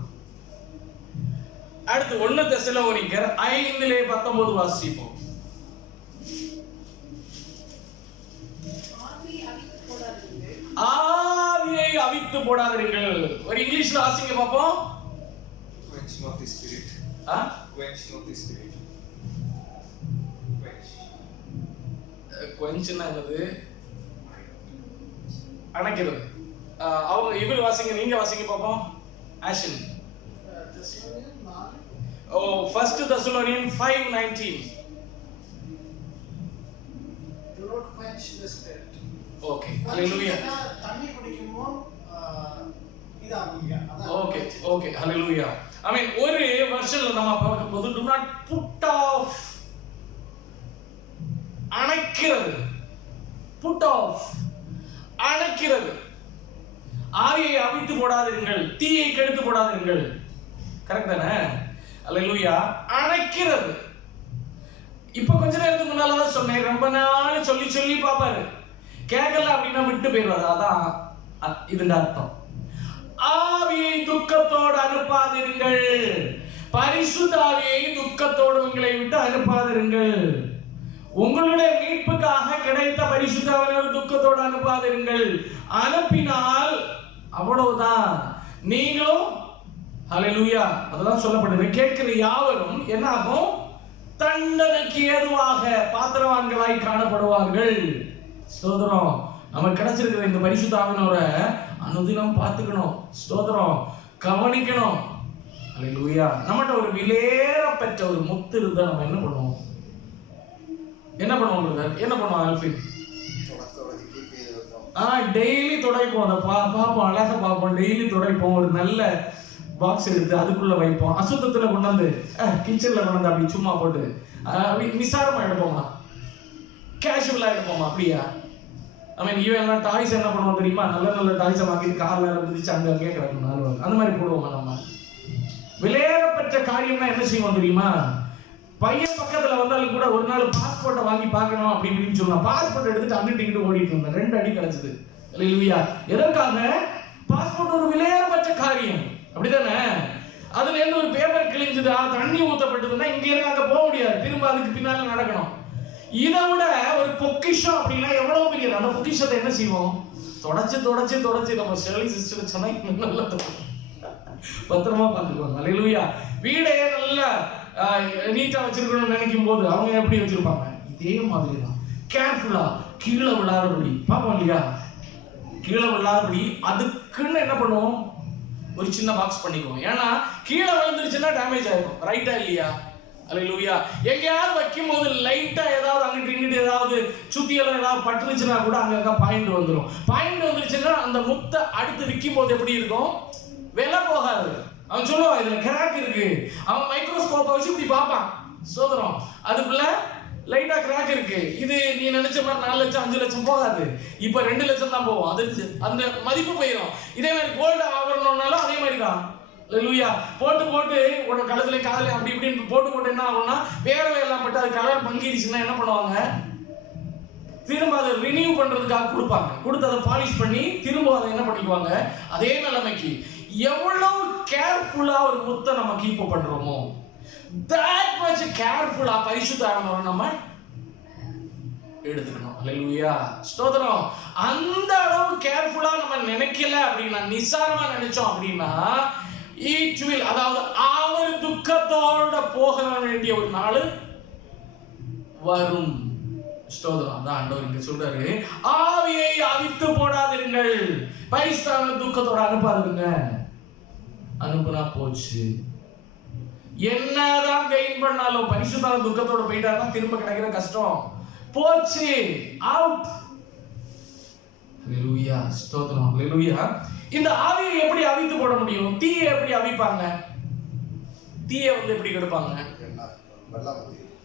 அடுத்து 1 தெசலோனிக்கர் 5:19 வாசிப்போம். ஆவியை அவித்து போடாதீர்கள். ஒரு இங்கிலீஷ்ல வாசிங்க பாப்போம். quench not the spirit. quench not the spirit. quenchனா என்னது? அணைக்கிறது. அவங்க இவர் வாசிங்க, நீங்க வாசிங்க பாப்போம். ஆஷன். ஓ, 1 Thessalonians 5:19. Do not quench the spirit. Okay, hallelujah. தண்ணி குடிக்குமோ இதாகுங்க. Okay, okay, hallelujah. I mean ஒரு வெர்ஷன்ல நம்ம பார்க்கும்போது do not put off, அணைக்கிறது. put off, அணைக்கிறது. ஆவியை அவித்து போடாதீர்கள், தீயை கெடுத்து போடாதீர்கள். கரெக்ட் தானே? ஹalleluya. அணைக்கிறது. இப்ப கொஞ்ச நேரத்துக்கு முன்னால தான் சொன்னேன், ரொம்ப நாள் சொல்லி சொல்லி பாப்பாரு, கேட்கல அப்படின்னா விட்டு போயிடுவாரு. அதான் இதுன்ற அர்த்தம். ஆவியை துக்கத்தோடு அனுப்பாதிருங்கள். பரிசுத்த ஆவியை துக்கத்தோடு உங்களை விட்டு அனுப்பாதிருங்கள். உங்களுடைய மீட்புக்காக கிடைத்த பரிசுத்த ஆவியை துக்கத்தோடு அனுப்பாதிருங்கள். அனுப்பினால் அவ்வளவுதான், நீங்களும் ஹalleluya அதெல்லாம் சொல்லப்படுது. கேட்கிற யாவரும் என்ன ஆகும்? தண்டனைக்கு ஏதுவாக பாத்திரவான்களாய் காணப்படுவார்கள். ஸ்தோத்திரம். நமக்கு கிடைச்சிருக்கிற இந்த பரிசுத்த ஆவியோட அனுதினம் பார்த்துக்கணும். ஸ்தோத்திரம், கவனிக்கணும். அல்லேலூயா. நம்மகிட்ட ஒரு விலையேற பெற்ற ஒரு முத்து இருந்தா நம்ம என்ன பண்ணுவோம்? என்ன பண்ணுவோம் பிரதர்? என்ன பண்ணுவோம் ஆல்ஃபின்? டெய்லி துடைப்போம். அதை பார்ப்போம், அழகா பார்ப்போம், டெய்லி துடைப்போம். ஒரு நல்ல பாக்ஸ் எடுத்து அதுக்குள்ள வைப்போம். அசுத்தத்துல கொண்டாந்து கிச்சன்ல கொண்டாந்து அப்படி சும்மா போட்டு அப்படி நிசாரமா எடுப்போமா? கேஷுவலா எடுப்போமா? அப்படியா? ஐ மீன் இவன் டாய்ஸ் என்ன பண்ணுவோம் தெரியுமா? நல்ல நல்ல டாய்ஸை வாங்கிட்டு கார்ல இருந்துச்சு அங்க அங்கேயே கிடக்கணும், அந்த மாதிரி போடுவோமா? நம்ம விலையேறப்பட்ட காரியம்னா என்ன செய்வோம் தெரியுமா? பையன் பக்கத்துல வந்தாலும் கூட ஒரு நாள் பாஸ்போர்ட்டை வாங்கி பார்க்கணும் அப்படி இப்படின்னு சொல்லலாம். பாஸ்போர்ட் எடுத்துட்டு அங்கிட்டு இங்கிட்டு ஓடிட்டு இருந்தேன். 2 அடி கிடைச்சது. இல்லையா? எதற்காக? பாஸ்போர்ட் ஒரு விலையேறப்பட்ட காரியம், அப்படிதானே? அதுல இருந்து ஒரு பேப்பர் கிழிஞ்சதா, தண்ணி ஊத்தப்பட்டதுன்னா இங்க இருந்து அங்க போக முடியாது, திரும்ப அதுக்கு பின்னால நடக்கணும். இதை விட ஒரு பொக்கிஷம் அப்படின்னா எவ்வளவு பெரிய. அந்த பொக்கிஷத்தை என்ன செய்வோம்? தொடச்சு தொடச்சு தொடச்சு நம்ம ஷெர்லி சிஸ்டர் சொன்னா நல்லா பத்திரமா பார்த்துக்குவாங்க. அல்லேலூயா. வீடே நல்லா நீட்டா வச்சிருக்கணும்னு நினைக்கும் போது அவங்க எப்படி வச்சிருப்பாங்க? இதே மாதிரி தான் கேர்ஃபுல்லா கீழே விழாதபடி பார்ப்போம் இல்லையா? கீழே விழாதபடி அதுக்குன்னு என்ன பண்ணுவோம்? ஒரு சின்ன பாக்ஸ் பண்ணிக்குவோம். ஏன்னா கீழே விழுந்துருச்சுன்னா டேமேஜ் ஆயிடும். ரைட்டா இல்லையா? அல்லேலூயா. எங்கேயாவது வைக்கும் போது லைட்டா ஏதாவது அங்கிட்டு இங்கிட்டு ஏதாவது சுத்தியெல்லாம் ஏதாவது பட்டுருச்சுன்னா கூட அங்க பாயிண்ட் வந்துடும். பாயிண்ட் வந்துருச்சுன்னா அந்த முத்தை அடுத்து விற்கும் போது எப்படி இருக்கும்? விலை போகாது. அவன் சொல்லுவான் இதுல கிராக் இருக்கு. அவன் மைக்ரோஸ்கோப்பை வச்சு இப்படி பார்ப்பான், சோதரம் அதுக்குள்ள லைட்டா கிராக் இருக்கு. இது நீ நினைச்ச மாதிரி 4 லட்சம் 5 லட்சம் போகாது, இப்ப 2 லட்சம் தான் போகும். அது அந்த மதிப்பு போயிடும். இதே மாதிரி கோல்டு ஆபரணம்னாலும் அதே மாதிரி தான். அல்லேலூயா. போட்டு உட கழுத்துல காதல அப்படி இப்படின்னு போட்டு என்ன ஆகும்னா வேற எல்லாம் பட்டு அது கலர் பங்கிடுச்சுன்னா என்ன பண்ணுவாங்க? திரும்ப அதை ரினியூ பண்றதுக்காக கொடுப்பாங்க. கொடுத்து அதை பாலிஷ் பண்ணி திரும்ப அதை என்ன பண்ணிக்குவாங்க? அதே நிலைமைக்கு. எவ்வளவு கேர்ஃபுல்லா ஒரு முத்தை நம்ம கீப் பண்றோமோ that much கேர்ஃபுல்லா பரிசுத்த ஆவியானவரை நம்ம எடுத்துக்கணும். அல்லேலூயா, ஸ்தோத்திரம். அந்த அளவு கேர்ஃபுல்லா நம்ம நினைக்கல அப்படின்னா, நிசாரமா நினைச்சோம் அப்படின்னா, it will, அதாவது அவர் துக்கத்தோட போக வேண்டிய ஒரு நாள் வரும். ஸ்தோத்திரம். அதான் ஆண்டவர் இங்க சொல்றாரு, ஆவியை அவித்து போடாதீர்கள், பரிசுத்த துக்கத்தோட அனுப்பாதீங்க. அனுப்புனா போச்சு. என்னதான் கெயின் பண்ணாலும் பரிசுத்த துக்கத்தோட போயிட்டாருன்னா திரும்ப கிடைக்கிற கஷ்டம் போச்சு, அவுட். அல்லேலூயா, ஸ்தோத்திரம். அல்லேலூயா. இந்த ஆவியை எப்படி அவித்து போட முடியும்? தீயை எப்படி அவிப்பாங்க? தீயை எப்படி கெடுப்பாங்க?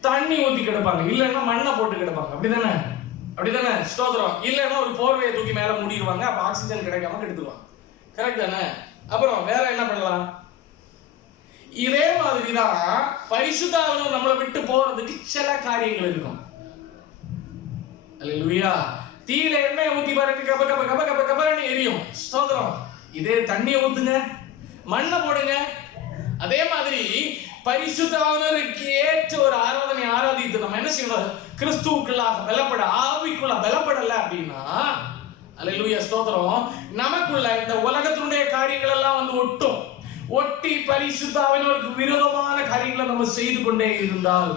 தண்ணி ஊத்தி கெடுப்பாங்க, இல்லைன்னா மண்ணை போட்டு கெடுப்பாங்க. அப்படிதானே? ஸ்தோத்திரம். இல்லைன்னா ஒரு போர்வையை தூக்கி மேல மூடிடுவாங்க, அப்ப ஆக்சிஜன் கிடைக்காம கெடுத்துருவாங்க. கரெக்ட் தானே? அப்புறம் வேற என்ன பண்ணலாம்? இதே மாதிரிதான் பரிசுத்த ஆவியானவர் நம்மளை விட்டு போறதுக்கு சில காரியங்கள் இருக்கும். அல்லேலூயா. தீயில எண்ணெய் ஊத்தி பாருங்க, கப கப கப கப கபன்னு எரியும். ஸ்தோத்திரம். இதே தண்ணியை ஊத்துங்க, மண்ணை போடுங்க. அதே மாதிரி பரிசுத்த ஆவியானவருக்கு ஏற்ற ஒரு ஆராதனை ஆராதித்து நம்ம என்ன செய்யணும்? கிறிஸ்துவுக்குள்ளாக பலப்பட, ஆவிக்குள்ள பலப்படல அப்படின்னா, அல்லேலூயா, ஸ்தோத்திரம், நமக்குள்ள இந்த உலகத்தினுடைய காரியங்கள் எல்லாம் ஒட்டி பரிசுத்த ஆவியானவருக்கு விரோதமான காரியங்களை நம்ம செய்து கொண்டே இருந்தால்,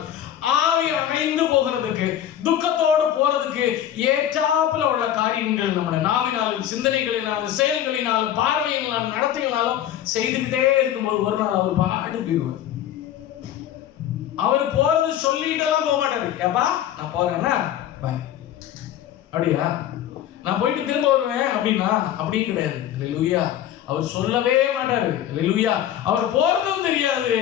ஆவி அணைந்து போகிறதுக்கு, துக்கத்தோடு போறதுக்கு ஏற்றாப்புல உள்ள காரியங்கள் நம்ம நாவினாலும் சிந்தனைகளினாலும் செயல்களினாலும் பார்வையினாலும் நடத்தைகளாலும் செய்துக்கிட்டே இருக்கும்போது ஒரு நாள் அவர் பாடு போயிடுவார். அவர் போறது சொல்லிட்டெல்லாம் போக மாட்டாரு. ஏப்பா நான் போறேன்னா பாய், அப்படியா நான் போயிட்டு திரும்ப வருவேன் அப்படின்னா அப்படின்னு கிடையாது. அல்லேலூயா. அவர் சொல்லவே மாட்டாரு. அல்லேலூயா. அவர் போறதும் தெரியாது,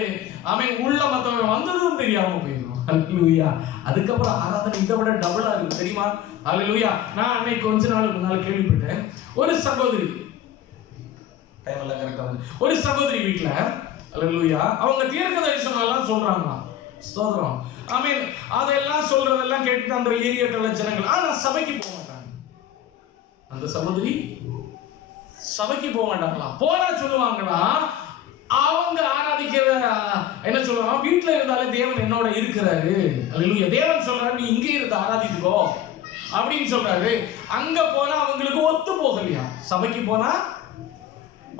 அவன் உள்ள மத்தவன் வந்ததும் தெரியாம போயிடும். அல்லேலூயா. அதுக்கப்புறம் ஆராதனை இதை விட டபுளா இருக்கு தெரியுமா? அல்லேலூயா. நான் அன்னைக்கு கொஞ்ச நாளுக்கு முன்னால கேள்விப்பட்டேன், ஒரு சகோதரி டைம் எல்லாம் கரெக்டா ஒரு சகோதரி வீட்டுல, அல்லேலூயா, அவங்க தீர்க்க தரிசனம் எல்லாம் சொல்றாங்க. ஸ்தோத்திரம். ஆமென். அதெல்லாம் சொல்றதெல்லாம் கேட்டு அந்த ஏரியாக்கள் ஜனங்கள் ஆனா சபைக்கு போக மாட்டாங்க. அந்த சகோதரி சபைக்கு போக மாட்டாங்களா? போனா சொல்லுவாங்களா, அவங்க ஆராதிக்கிற என்ன சொல்லுவாங்க, வீட்டுல இருந்தாலே தேவன் என்னோட இருக்கிறாரு. அல்லேலூயா. தேவன் சொல்றாரு நீ இங்கே இருந்து ஆராதித்துக்கோ அப்படின்னு சொல்றாரு. அங்க போனா அவங்களுக்கு ஒத்து போகலையா? சபைக்கு போனா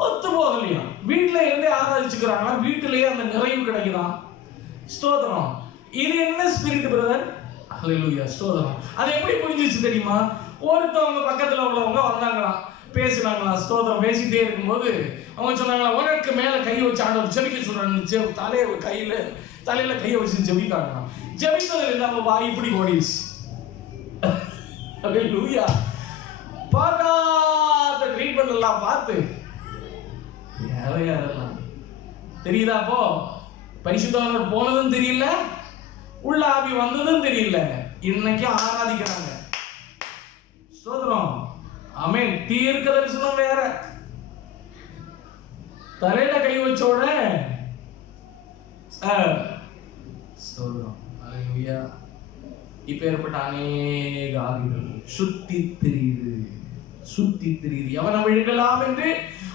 ஒத்து போகலையா? வீட்டுல இருந்தே ஆராதிச்சுக்கிறாங்களா? வீட்டிலேயே அந்த நிறைவு கிடைக்குதான். ஸ்தோத்திரம். இது என்ன ஸ்பிரிட் பிரதர்? அல்லேலூயா, ஸ்தோத்திரம். அது எப்படி புரிஞ்சிச்சு தெரியுமா? ஒருத்தவங்க பக்கத்துல உள்ளவங்க வந்தாங்களாம், பேசினாங்களா, ஸ்தோத்திரம். பேசிட்டே இருக்கும்போது அவங்க சொன்னாங்களா, உனக்கு மேல கையை வச்சு ஆண்டவர் ஜெபிக்க சொல்றாங்க. தலையில கையை வச்சு ஜெபிக்காங்களாம். ஜெபித்ததில் இல்லாம வாய் இப்படி ஓடிடுச்சு. அல்லேலூயா. பார்க்காத ட்ரீட்மெண்ட் எல்லாம் பார்த்து யாரெல்லாம் தெரியுதா? அப்போ பரிசுத்தவான்கள் போனதும் தெரியல, உள்ள ஆவி வந்ததும் தெரியல. இன்னைக்கு ஆராதிக்கிறாங்க. ஸ்தோத்திரம். ஆமென். தீர்க்க தரிசனம் வேற, தலையில கை வச்சோட ஸ்தோத்திரம். அல்லேலூயா. இப்பேற்பட்ட அநேக ஆவிகள் சுத்தி திரியுது. எவனை விழுங்கலாம் என்று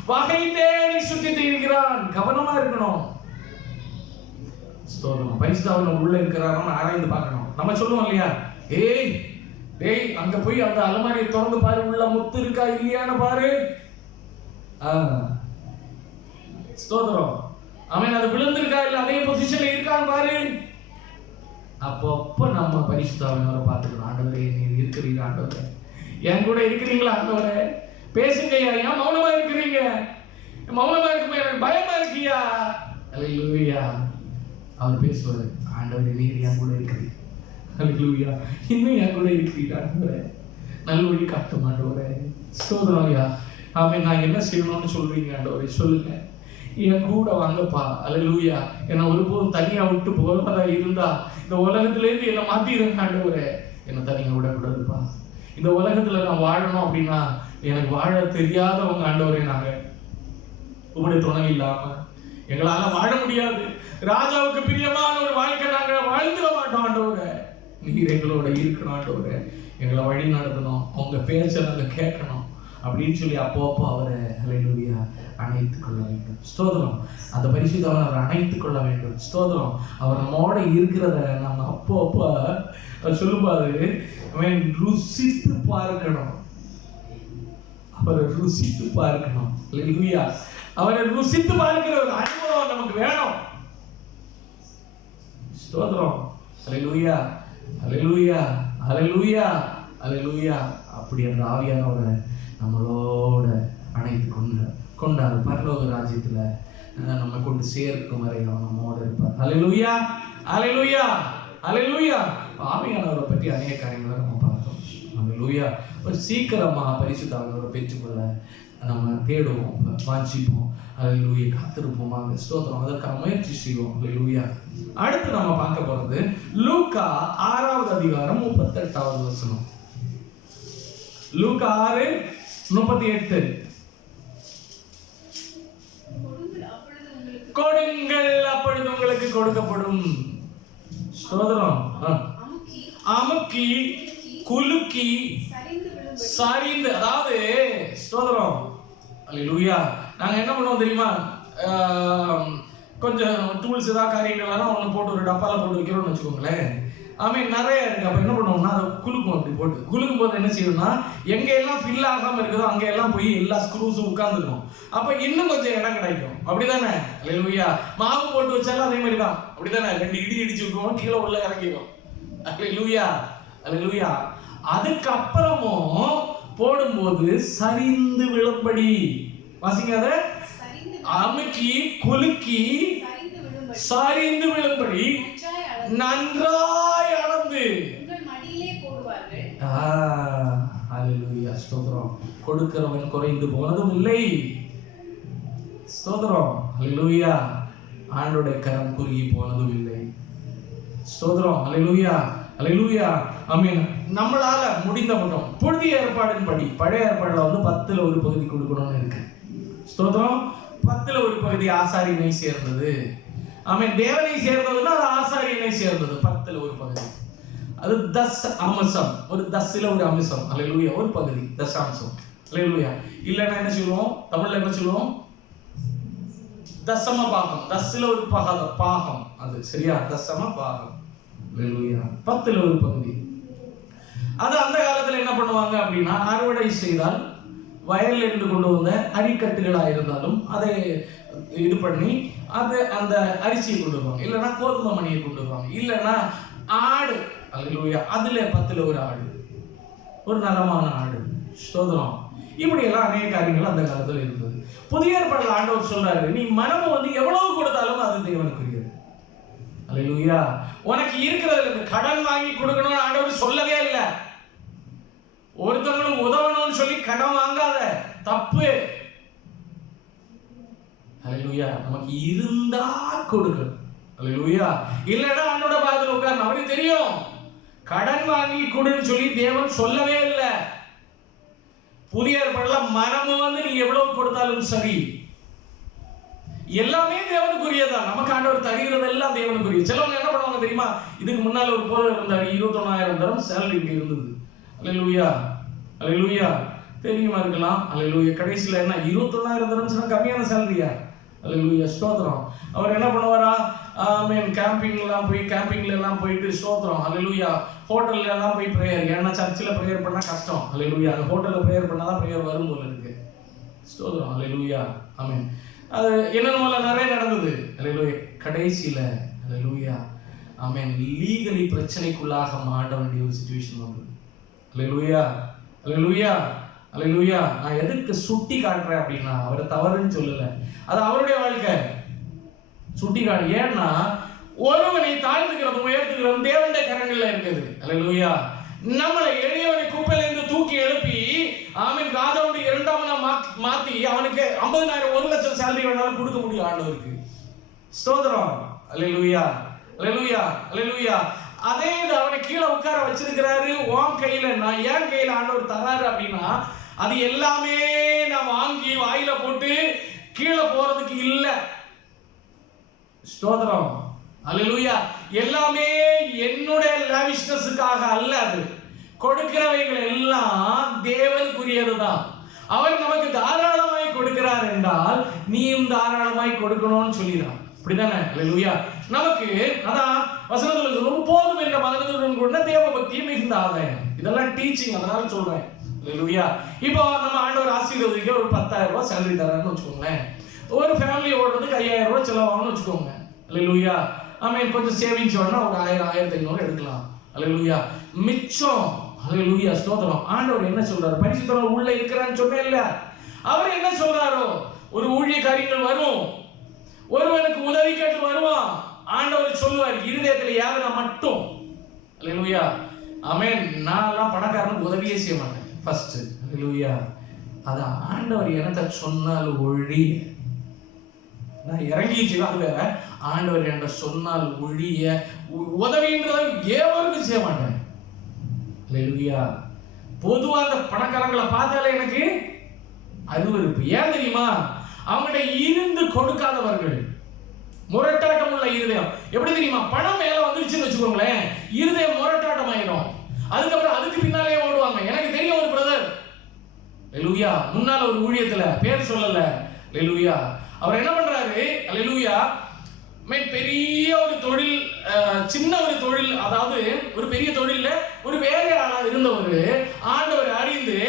வகை தேடி சுத்தி திரிகிறான். கவனமா இருக்கணும். ஸ்தோத்திரம். பரிசுத்தவான் உள்ள இருக்கிறான்னு ஆராய்ந்து பார்க்கணும். நம்ம சொல்லுவோம் இல்லையா, டேய் அங்க போய் அந்த அலமாரியை திறந்து பாரு, உள்ள முத்து இருக்கா இல்லையான்னு பாரு. ஸ்தோத்திரம். அவன் அது விழுந்திருக்கா இல்ல அதே பொசிஷன்ல இருக்கான்னு பாரு. அப்பப்ப நம்ம பரிசுத்தவானை பார்த்துக்கணும். ஆண்டவரே நீர் இருக்கிறீங்க, ஆண்டவரே என் கூட இருக்கிறீங்களா, ஆண்டவரே பேசுங்க. ஏன் மௌனமா இருக்கிறீங்க? மௌனமா இருக்குமே எனக்கு பயமா இருக்கியா? அல்லேலூயா. அவர் பேசுவாரு. ஆண்டவரே நீர் என் கூட இருக்கிறீர். ஹல்லேலூயா. இன்னும் என் கூட இருக்கிறீர் ஆண்டவரே. நல்வழி காட்டும் ஆண்டவரே. ஸ்தோத்திரம் ஐயா. ஆமென். நான் என்ன செய்யணும்னு சொல்றீங்க ஆண்டவரே, சொல்லுங்க. என் கூட வாங்கப்பா. ஹல்லேலூயா. என்னை ஒருபோதும் தனியா விட்டு போகிறதா இருந்தா இந்த உலகத்திலேருந்து என்னை மாத்திடுங்க ஆண்டவரே. என்னை தனியா விடக்கூடாதுப்பா. இந்த உலகத்துல நான் வாழணும் அப்படின்னா எனக்கு வாழ தெரியாதவங்க ஆண்டவரே. நாங்க உங்களுடைய துணை இல்லாம எங்களால வாழ முடியாது. ராஜாவுக்கு பிரியமான ஒரு வாழ்க்கை நாங்க வாழ்ந்துட மாட்டோம் ஆண்டவரே. நீர் எங்களோட இருக்கணும் ஆண்டவரே. எங்களை வழி நடத்தணும், உங்க பேச்சை நாங்க கேட்கணும் அப்படின்னு சொல்லி அப்போ அவரை ஹல்லேலூயா அணைத்துக் கொள்ள வேண்டும். ஸ்தோத்திரம். அந்த பரிசுத்தவனை அவர் அணைத்துக் கொள்ள வேண்டும். ஸ்தோத்திரம். அவர் நம்மோட இருக்கிறத நம்ம அப்போ சொல்லும்போது அவன் ருசித்து பார்க்கணும். அவரை ருசித்து பார்க்கணும். ஹல்லேலூயா. அவரை ருசித்து பார்க்கிற ஒரு அனுபவம் நமக்கு வேணும். ஸ்தோத்திரம். ஹல்லேலூயா. ஹல்லேலூயா. ஹல்லேலூயா. ஹல்லேலூயா. அப்படி அந்த ஆவியானவரை நம்மளோட அணைத்து கொண்டார் பரலோக ராஜ்யத்துல நம்ம கொண்டு சேர்க்கும் வரை அவன் நம்மோட இருப்பார். ஹல்லேலூயா. ஹல்லேலூயா. ஹல்லேலூயா. ஆவியானவரை பற்றி அநேக காரியங்களை நம்ம பார்த்தோம். ஹல்லேலூயா. சீக்கிரமா பரிசுத்த ஆவியானவரை பெற்றுக்கொள்ள நம்ம தேடுவோம், வாஞ்சிப்போம். ஹல்லேலூயா. காத்திருப்போம். ஸ்தோத்திரம். அதற்கான முயற்சி செய்வோம். ஹல்லேலூயா. அடுத்து நம்ம பார்க்க போறது லூக்கா 6வது அதிகாரம் 38வது வசனம். லூக்கா 6:38. கொடுங்கள் அப்பொழுது உங்களுக்கு கொடுக்கப்படும். ஸ்தோத்திரம். அமுக்கி குலுக்கி சரிந்து, அதாவது ஸ்தோத்திரம். ஹல்லேலூயா. நாங்க என்ன பண்ணுவோம் தெரியுமா? கொஞ்சம் டூல்ஸ் ஏதாவது காரியங்கள்லாம் ஒன்று போட்டு ஒரு டப்பால போட்டு வைக்கிறோம்னு வச்சுக்கோங்களேன். நிறைய இருக்கு. அப்ப என்ன பண்ணுவோம்னா அதை குலுக்கும். அப்படி போட்டு குலுக்கும் போது என்ன செய்யணும்னா எங்க எல்லாம் ஃபில் ஆகாம இருக்குதோ அங்க எல்லாம் போய் எல்லா ஸ்க்ரூஸும் உட்கார்ந்துருக்கும். அப்ப இன்னும் கொஞ்சம் இடம் கிடைக்கும். அப்படிதானே? ஹல்லேலூயா. மாவு போட்டு வச்சாலும் அதே மாதிரி தான். அப்படிதானே? 2 இடி இடிச்சு விட்டுருவோம், கீழே உள்ள இறங்கிடும். ஹல்லேலூயா. ஹல்லேலூயா. அதுக்கப்புறமும் போடும்போது சரிந்து விழும்படி வாசிங்க. அதை அமுக்கி குலுக்கி சரிந்து விழும்படி நன்றாய் அளந்து ஹல்லேலூயா. ஸ்தோத்திரம். கொடுக்கிறவன் குறைந்து போனதும் இல்லை. ஸ்தோத்திரம். ஹல்லேலூயா. ஆண்டோட கரம் குறுகி போனதும் இல்லை. ஸ்தோத்திரம். ஹல்லேலூயா. ஹல்லேலூயா. ஆமென். நம்மளால முடிந்த மட்டும் புதிய ஏற்பாடின்படி பழைய ஏற்பாடுல 10ல் ஒரு பகுதி கொடுக்கணும்னு இருக்கு. ஸ்தோத்திரம். 10ல் ஒரு பகுதி ஆசாரியனை சேர்ந்தது. ஆமென். தேவனை சேர்ந்ததுன்னா அது ஆசாரியனை சேர்ந்தது. 10ல் ஒரு பகுதி அது அம்சம். ஒரு 10ல் ஒரு அம்சம். ஹல்லேலூயா. ஒரு பகுதி தசாம்சம். ஹல்லேலூயா. இல்லைன்னா என்ன சொல்லுவோம்? தமிழ்ல என்ன சொல்லுவோம்? தசம பாகம். 10ல் ஒரு பாகம். அது சரியா? தசம பாகம். ஹல்லேலூயா. 10ல் ஒரு பகுதி. அது அந்த காலத்துல என்ன பண்ணுவாங்க அப்படின்னா அறுவடை செய்தால் வயல்ல இருந்து கொண்டு வந்த அரிக்கட்டுகளா இருந்தாலும் அதை இது பண்ணி அது அந்த அரிசியை கொண்டு வருவாங்க. இல்லைன்னா கோதுமை மணியை கொண்டு வருவாங்க. இல்லைன்னா ஆடு. ஹல்லேலூயா. அதுல 10ல் ஒரு ஆடு, ஒரு நலமான ஆடு. ஸ்தோத்திரம். இப்படி எல்லாம் அநேக காரியங்கள் அந்த காலத்துல இருந்தது. புதிய ஏற்பாடுல ஆண்டவர் சொல்றாரு, நீ மனம் எவ்வளவு கொடுத்தாலும் அது தேவனுக்குரியது. ஹல்லேலூயா. உனக்கு இருக்கிறதுல இந்த கடன் வாங்கி கொடுக்கணும்னு ஆண்டவர் சொல்லவே இல்லை. ஒருத்தவங்களுக்கு உதவணும்னு சொல்லி கடன் வாங்காத, தப்பு. ஹல்லேலூயா. நமக்கு இருந்தா கொடுக்கணும். ஹல்லேலூயா. இல்லைன்னா அண்ணோட பாதத்துல உட்கார்ந்து அவனுக்கு தெரியும். கடன் வாங்கி கொடுன்னு சொல்லி தேவன் சொல்லவே இல்லை. புதிய ஏற்பாடுல மனம் நீ எவ்வளவு கொடுத்தாலும் சரி, எல்லாமே தேவனுக்குரியதான். நமக்கு ஆண்டவர் தருகிறது எல்லாம் தேவனுக்குரிய. சிலவங்க என்ன பண்ணுவாங்க தெரியுமா? இதுக்கு முன்னால ஒரு போதர் இருந்தாரு, 21,000 தரம் சேலரி இருந்தது. ஹல்லேலூயா. ஹல்லேலூயா. தெரியுமா இருக்கலாம். ஹல்லேலூயா. கடைசியில என்ன 21,000 தரம் சொன்னா கம்மியான சேலரியா? ஹல்லேலூயா. ஸ்தோத்திரம். அவர் என்ன பண்ணுவாரா? கேம்பிங்ல எல்லாம் போயிட்டு ஸ்தோத்திரம். ஹல்லேலூயா. ஹோட்டல்ல எல்லாம் போய் பிரேயர். ஏன்னா சர்ச்சில் பிரேயர் பண்ணா கஷ்டம். ஹல்லேலூயா. அந்த ஹோட்டல்ல பிரேயர் பண்ணாதான் பிரேயர் வரும் போல இருக்கு. ஸ்தோத்திரம். ஹல்லேலூயா. ஆமென். அது என்னென்ன நிறைய நடந்தது. ஹல்லேலூயா. கடைசியில ஹல்லேலூயா. ஆமென். லீகலி பிரச்சனைக்குள்ளாக மாட்ட வேண்டிய ஒரு சிச்சுவேஷன் வந்தது. ஹல்லேலூயா. ஹல்லேலூயா. ஹல்லேலூயா. நான் எதுக்கு சுட்டி காட்டுறேன் அப்படின்னா அவரை தவறுன்னு சொல்லல, அது அவருடைய வாழ்க்கை. சுட்டி காட்டு. ஏன்னா ஒருவனை தாழ்த்துகிறதும் உயர்த்துகிறதும் தேவனுடைய கரங்கள்ல இருக்குது. அல்லேலூயா. நம்மளை எளியவனை குப்பையிலிருந்து தூக்கி எழுப்பி ஆமென் ராஜாவுடைய இரண்டாவனா மாத்தி அவனுக்கு 50,000 1 லட்சம் சேலரி வேணாலும் கொடுக்க முடியும் ஆண்டவருக்கு. ஸ்தோத்திரம். அல்லேலூயா, அல்லேலூயா, அல்லேலூயா. அதே இது அவனை கீழே உட்கார வச்சிருக்கிறாரு உன் கையில, நான் என் கையில ஆண்டவர் தராரு அப்படின்னா அது எல்லாமே நான் வாங்கி வாயில போட்டு கீழே போறதுக்கு இல்ல. ஸ்தோத்திரம். அல்லேலூயா. எல்லாமே என்னுடைய லாவிஷ்னஸுக்காக அல்ல, அது கொடுக்கிறவைகள் எல்லாம் தேவனுக்குரியதுதான். அவர் நமக்கு தாராளமாய் கொடுக்கிறார் என்றால் நீயும் தாராளமாய் கொடுக்கணும்னு சொல்லிதான். அப்படிதானே? அல்லேலூயா. நமக்கு அதான் வசனத்துல சொல்லும் போதும் என்ற மனதுடன் கூட தேவ பக்தி மிகுந்த ஆதாயம். இதெல்லாம் டீச்சிங், அதனால சொல்றேன். அல்லேலூயா. இப்போ நம்ம ஆண்டவர் ஆசீர்வதிக்க ஒரு 10,000 ரூபாய் சேலரி தராருன்னு வச்சுக்கோங்களேன். ஒரு ஃபேமிலி ஓடுறதுக்கு 5,000 ரூபாய் செலவாகும்னு வச்சுக்கோங்க. அல்லேலூயா. ஆமென். கொஞ்சம் சேவிங்ஸ் வேணா ஒரு 1000 1500 எடுக்கலாம். அல்லேலூயா. மிச்சம். அல்லேலூயா. ஸ்தோத்திரம். ஆண்டவர் என்ன சொல்றாரு? பரிசுத்தர் உள்ள இருக்கிறான்னு சொன்னே இல்ல. அவர் என்ன சொல்றாரோ ஒரு ஊழியக்காரர்கள் வரும், ஒருவனுக்கு உதவி கேட்டு வருவான். ஆண்டவர் சொல்லுவார் இருதயத்துல யாவனா மட்டும். அல்லேலூயா. ஆமென். நான்லாம் பணக்காரனுக்கு உதவியே செய்ய மாட்டேன் ஃபர்ஸ்ட். அல்லேலூயா. அது ஆண்டவர் என்னத்த சொன்னால் ஒழி நான் இறங்கி செய்வேன். அது வேற. ஆண்டவர் என்ன சொன்னால் ஒழிய உதவின்றதை ஏவருக்கும் செய்ய மாட்டேன். அல்லேலூயா. பொதுவா அந்த பணக்காரங்களை பார்த்தாலே எனக்கு அருவருப்பு. ஏன் தெரியுமா? அவங்கள்ட்ட இருந்து கொடுக்காதவர்கள், முரட்டாட்டம் உள்ள இருதயம். எப்படி தெரியுமா? பணம் மேல வந்துருச்சுன்னு வச்சுக்கோங்களேன், இருதயம் முரட்டாட்டம் ஆயிரும். அதுக்கப்புறம் அதுக்கு பின்னாலே ஓடுவாங்க. எனக்கு தெரியும் ஒரு பிரதர், அல்லேலூயா, முன்னால ஒரு ஊழியத்துல பேர் சொல்லல, அல்லேலூயா, அவர் என்ன பண்றாரு, அல்லேலூயா, பெரிய ஒரு தொழில், சின்ன ஒரு தொழில், அதாவது ஒரு பெரிய தொழில்ல ஒரு வேலையாளா இருந்தவர் ஆண்டவர் அறிந்து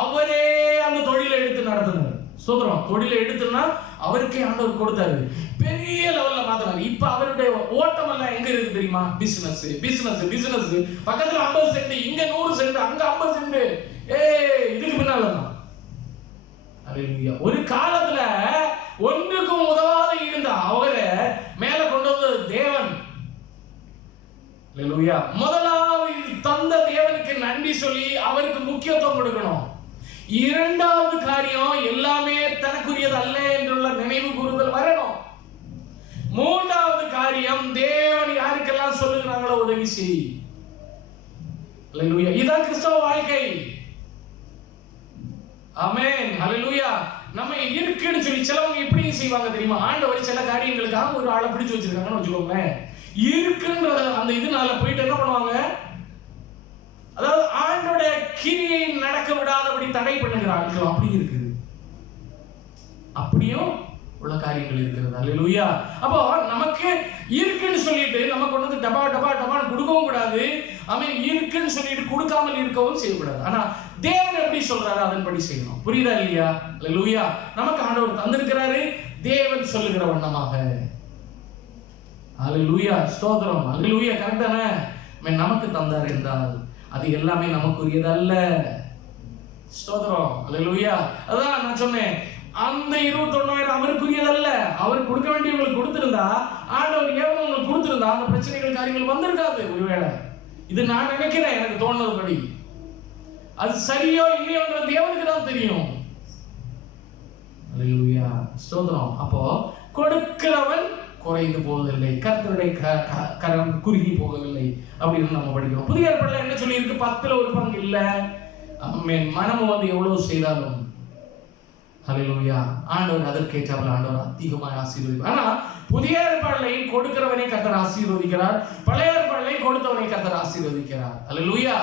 அவரே அந்த தொழிலை எடுத்து நடத்தினார். சோதரம். தொழிலை எடுத்துன்னா அவருக்கே ஆண்டவர் கொடுத்தாரு, பெரிய லெவல்ல மாத்தினாரு. இப்ப அவருடைய ஓட்டம் எல்லாம் எங்க இருக்கு தெரியுமா? Business business business. பக்கத்துல 50 சென்ட், இங்க 100 சென்ட், அங்க 50 சென்ட். இதுக்கு பின்னாலதான். அல்லேலூயா. ஒரு காலத்துல ஒன்றுக்கும் உதவாத இருந்த அவரை மேல கொண்டு வந்தது தேவன். அல்லேலூயா. முதலாவது தந்த தேவனுக்கு நன்றி சொல்லி அவருக்கு முக்கியத்துவம் கொடுக்கணும். இரண்டாவது காரியம், எல்லாமே தனக்குரியது அல்ல என்றுள்ள நினைவு கூறுதல் வரணும். மூன்றாவது காரியம், தேவன் யாருக்கெல்லாம் சொல்லுகிறாங்களோ உதவி செய். அல்லேலூயா. இதான் கிறிஸ்தவ வாழ்க்கை. ஆமென். அல்லேலூயா. நம்ம இருக்குன்னு சொல்லி சிலவங்க எப்படி செய்வாங்க தெரியுமா? ஆண்டவர் சில காரியங்களுக்காக ஒரு ஆளை பிடிச்சு வச்சிருக்காங்கன்னு வச்சுக்கோங்களேன். இருக்குன்ற அந்த இதனால போயிட்டு என்ன பண்ணுவாங்க, அதாவது ஆண்டோட கிரியை நடக்க விடாதபடி தடை பண்ணுகிற ஆட்கள் அப்படி இருக்குது. அப்படியும் உள்ள காரியங்கள் இருக்கிறது. அல்லேலூயா. அப்போ நமக்கு இருக்குன்னு சொல்லிட்டு நம்ம கொண்டு வந்து டபா டபா டபான்னு கொடுக்கவும் கூடாது. அவன் இருக்குன்னு சொல்லிட்டு கொடுக்காமல் இருக்கவும் செய்யக்கூடாது. ஆனா தேவன் எப்படி சொல்றாரு அதன்படி செய்யணும். புரியுதா இல்லையா? அல்லேலூயா. நமக்கு ஆண்டவர் தந்திருக்கிறாரு தேவன் சொல்லுகிற வண்ணமாக. அல்லேலூயா. ஸ்தோத்திரம். அல்லேலூயா. கரெக்டானே? நமக்கு தந்தார் என்றால் அது எல்லாமே நமக்குரியது அல்ல. ஸ்தோத்திரம். அல்லேலூயா. அதான் நான் சொன்னேன், அந்த 21,000 அவருக்குரியதல்ல. அவர் கொடுக்க வேண்டியவங்களுக்கு கொடுத்திருந்தா, ஆண்டவர் ஏவன் உங்களுக்கு கொடுத்திருந்தா அந்த பிரச்சனைகள் காரியங்கள் வந்திருக்காது. ஒருவேளை இது நான் நினைக்கிறேன், எனக்கு தோணுனதுபடி. அது சரியோ இல்லையோன்ற தேவனுக்கு தான் தெரியும். அல்லேலூயா. ஸ்தோத்திரம். அப்போ கொடுக்கிறவன் குறைந்து போவதில்லை, கர்த்தருடைய கரம் குறுகி போகவில்லை அப்படின்னு நம்ம படிக்கிறோம். புதிய ஏற்பாடுல என்ன சொல்லி இருக்கு? 10ல் 1 பங்கு இல்ல. மனமும் வந்து எவ்வளவு செய்தாலும், அல்லேலூயா, ஆண்டவர் அதற்கேற்றாமல் ஆண்டவர் அதிகமாக ஆசீர்வதிப்பார். ஆனா புதிய ஏற்பாடுலையும் கொடுக்கிறவனை கர்த்தர் ஆசீர்வதிக்கிறார், பழைய ஏற்பாடுலையும் கொடுத்தவனை கர்த்தர் ஆசீர்வதிக்கிறார். அல்லேலூயா.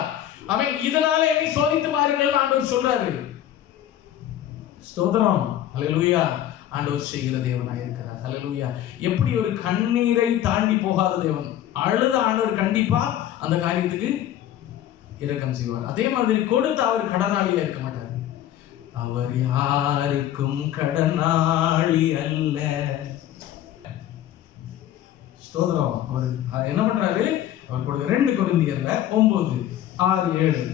அவன் இதனால என்னை சோதித்து பாருங்கள் ஆண்டவர் சொல்றாரு. ஸ்தோத்திரம். அல்லேலூயா. ஆண்டவர் செய்கிற தேவனாக இருக்கிறார். அல்லேலூயா. எப்படி ஒரு கண்ணீரை தாண்டி போகாத தேவன், அழுத ஆண்டவர் கண்டிப்பா அந்த காரியத்துக்கு இரக்கம் செய்வார். அதே மாதிரி கொடுத்த அவர் கடனாளியா இருக்க மாட்டார். அவர் யாருக்கும் கடனாளி அல்ல. ஸ்தோத்திரம். அவர் என்ன பண்றாரு? அவர் கொடுக்க 2 கொரிந்தியர்ல 9, 6, 7.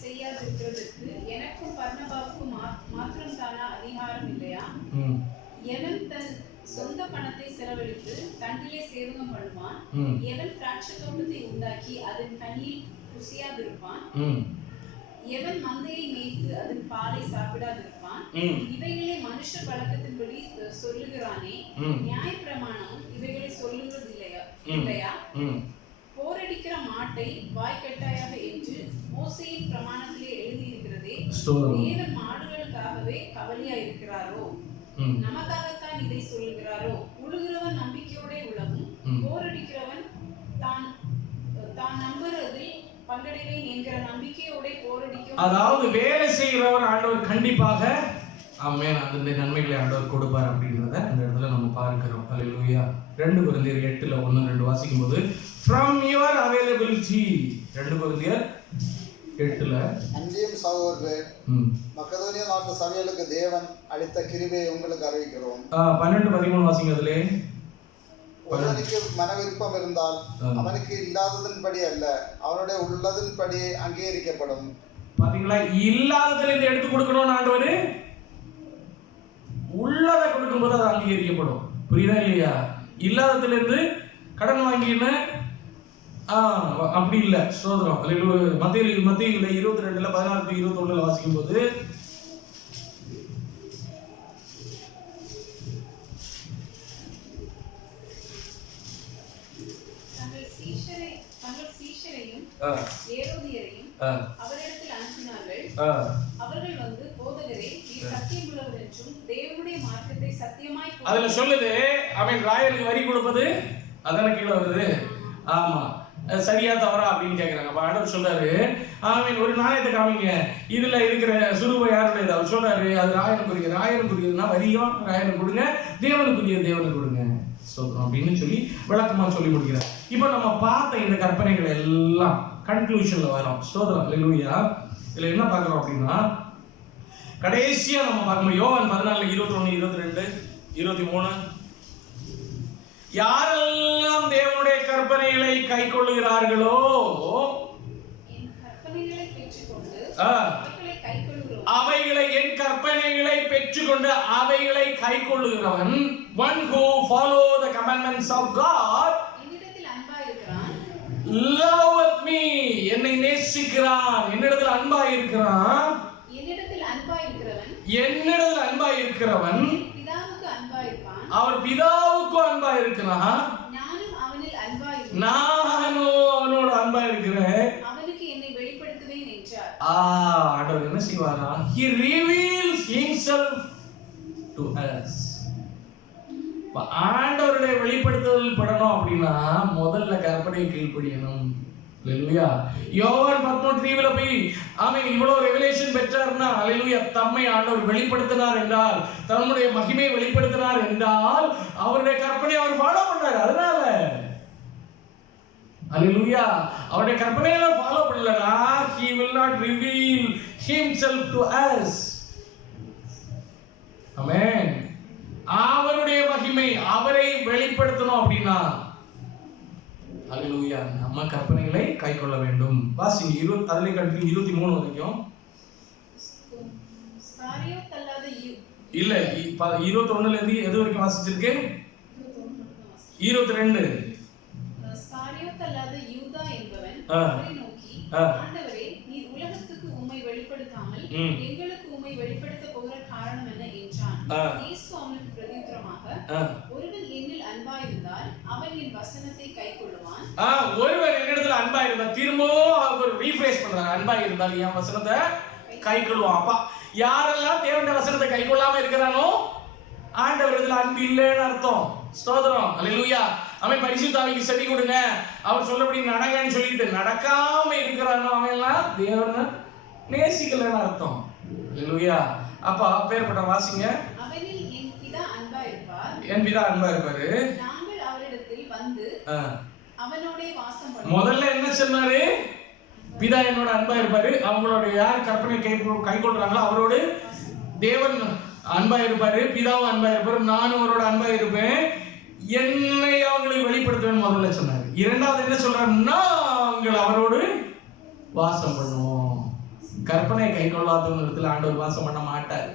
செய்யாதிருக்கிறதுக்கு எனக்கும் சொந்த பணத்தை செலவழித்து தண்டிலே சேவகம் பண்ணுவான். ம். எவன் திராட்சை தோட்டத்தை உண்டாக்கி அதன் கனியில் ருசியாதிருப்பான். ம். எவன் மந்தையை மேய்த்து அதன் பாலை சாப்பிடாதிருப்பான். ம். இவைகளை மனுஷ பழக்கத்தின்படி சொல்லுகிறானே, ம். நியாயப்பிரமாணம் இவைகளை சொல்லுகிறது இல்லையா? ம். இல்லையா? ம். போரடிக்கிற மாட்டை வாய்க்கட்டாயாக என்று மோசேயின் பிரமாணத்திலே எழுதியிருக்கிறதே, ஸ்தோத்திரம். தேவன் மாடுகளுக்காகவே கவலையா இருக்கிறாரோ? ம். நமக்காகத்தான் இதை சொல்லுகிறாரோ? உழுகிறவன் நம்பிக்கையோட உழவும், ம். போரடிக்கிறவன் தான் நம்புறதில் பங்கடைவேன் என்கிற நம்பிக்கையோட போரடிக்கும். அதாவது வேலை செய்கிறவர் ஆண்டவர் கண்டிப்பாக ஆமென் அந்த நன்மைகளை ஆண்டவர் கொடுப்பார் அப்படின்றத அந்த இடத்துல நம்ம பார்க்கிறோம். அல்லேலூயா. 2 கொரிந்தியர் 8:1-2 வாசிக்கும்போது from your availability 2 கொரிந்தியர் 8 அன்றியும் சகோதரரே, ம் மக்கதோனியா நாட்டு சபைகளுக்கு தேவன் அளித்த கிருபையை உங்களுக்கு அறிவிக்கிறோம். 12-13 வாசிங்க. அதிலே ஒருவனுக்கு மனவிருப்பம் இருந்தால் அவனுக்கு இல்லாததன்படி அல்ல, அவனுடைய உள்ளதன்படி அங்கீகரிக்கப்படும். பாத்தீங்களா, இல்லாததுல இருந்து எடுத்து கொடுக்கணும்னு ஆண்டவர் உள்ளதை கொடுக்கும்போது அது அங்கீகரிக்கப்படும். புரியுதா இல்லையா? இல்லாததுல இருந்து கடன் வாங்கின்னு அப்படி இல்ல. ஸ்தோத்திரம். மத்தியில 22:16-21 வாசிக்கும் போது தங்கள் சீஷரையும் ஏரோதியரையும் அவரிடத்தில் அனுப்பினார்கள். அவர்கள் வந்து, போதகரே, நீர் சத்தியம் உள்ளவர் என்றும் தேவனுடைய மார்க்கத்தை சத்தியமாய் அதுல சொல்லுது அவன் ராயருக்கு வரி கொடுப்பது அதான கீழே வருது. ஆமா, சரியா தவறா அப்படின்னு கேட்கறாங்க. அப்ப ஆண்டவர் சொல்றாரு, அவன் ஒரு நாணயத்தை காமிங்க, இதுல இருக்கிற சுருவை யாருடையது? அவர் சொல்றாரு, அது ராயனுக்குரியதுன்னா வரியும் ராயனுக்கு கொடுங்க, தேவனுக்கு கொடுங்க அப்படின்னு சொல்லி விளக்கமா சொல்லி முடிக்கிறார். இப்ப நம்ம பார்த்த இந்த கற்பனைகள் எல்லாம் கன்க்ளூஷன்ல வரோம். ஸ்தோத்திரம். அல்லேலூயா. இதுல என்ன பார்க்கிறோம் அப்படின்னா, கடைசியா நம்ம பார்க்கணும் யோவான் 14:21-22-23 யாரெல்லாம் தேவனுடைய கற்பனைகளை கைக்கொள்ளுகிறார்களோ அவைகளை என் கற்பனைகளை பெற்றுக்கொண்டு அவைகளை கைக்கொள்ளுகிறவன், one who follow the commandments of God, loveth me, என்னை நேசிக்கிறான், என்னிடத்தில் அன்பாய் இருக்கிறான், என்னிடத்தில் அன்பாய் இருக்கிறவன் அவர் பிதாவுக்கு அன்பாய் இருக்கிறான், நானும் அவனோட அன்பாய் இருக்கிறேன், அவனுக்கு என்னை வெளிப்படுத்துவேன் என்றார். ஆண்டவர் என்ன செய்வாரா? He reveals himself to us. ஆண்டவருடைய வெளிப்படுத்துதல் படணும் அப்படின்னா முதல்ல கற்பனை கீழ்ப்படியணும். அல்லேலூயா. யோவான் 13:3 போய் ஆமென் இவ்வளவு ரெவெலேஷன் பெற்றார்னா, அல்லேலூயா, தம்மை ஆண்டவர் வெளிப்படுத்தினார் என்றால், தம்முடைய மகிமையை வெளிப்படுத்தினார் என்றால் அவருடைய கற்பனை அவர் ஃபாலோ பண்றாரு. அதனால அல்லேலூயா, அவருடைய கற்பனையை ஃபாலோ பண்ணலனா he will not reveal himself to us. ஆமென். அவருடைய மகிமை அவரை வெளிப்படுத்தணும் அப்படின்னா அல்லேலூயா நம்ம கற்பனைகளை கைக்கொள்ள வேண்டும். வாசிங்க 23 வரைக்கும். இல்ல 21ல இருந்து எது வரைக்கும் வாசிச்சிருக்கு? 22. ஸ்காரியோத்தல்லாத யூதா என்பவன் அவரை நோக்கி, ஆண்டவரே, நீர் உலகத்துக்கு உம்மை வெளிப்படுத்தாமல் எங்களுக்கு உம்மை வெளிப்படுத்த போகிற காரணம் என்ன என்றான். இயேசு அவனுக்கு பிரதியுத்தரமாக, ஒருவன் என்னில் அன்பாயிருந்தால் அவன் என் வசனத்தை கைக்கொள்ளுவான். ஒருவர் என்னிடத்தில் அன்பாயிருந்தால், திரும்பவும் அவர் ரீஃப்ரேஷ் பண்றாங்க, அன்பாயிருந்தால் என் வசனத்தை கைக்கொள்ளுவான். அப்பா, யாரெல்லாம் தேவனுடைய வசனத்தை கைக்கொள்ளாம இருக்கிறானோ ஆண்டவர் இதுல அன்பு இல்லைன்னு அர்த்தம். ஸ்தோத்திரம். அல்லேலூயா. அவன் பரிசுத்த ஆவிக்கு செவி கொடுங்க, அவர் சொல்லபடி நடங்கன்னு சொல்லிட்டு நடக்காம இருக்கிறானோ அவன் எல்லாம் தேவனை நேசிக்கலன்னு அர்த்தம். அல்லேலூயா. அப்ப பேர்பட்ட வாசிங்க. அவனில் என் பிதா அன்பா இருப்பார், நாங்கள் அவரிடத்தில் வந்து அவனோட வாசம் பண்ணுவோம். முதல்ல என்ன சொன்னாரு? பிதா என்னோட அன்பா இருப்பாரு. அவங்களோட யார் கற்பனை கைக்கொள்றாங்களோ அவரோடு தேவன் அன்பா இருப்பாரு, பிதாவும் அன்பா இருப்பாரு, நானும் அவரோட அன்பா இருப்பேன், என்னை அவங்களுக்கு வெளிப்படுத்துவேன் முதல்ல சொன்னாரு. இரண்டாவது என்ன சொல்றாரு? நாங்கள் அவரோடு வாசம் பண்ணுவோம். கற்பனை கைக்கொள்ளாதவங்க இடத்துல ஆண்டவர் வாசம் பண்ண மாட்டாரு.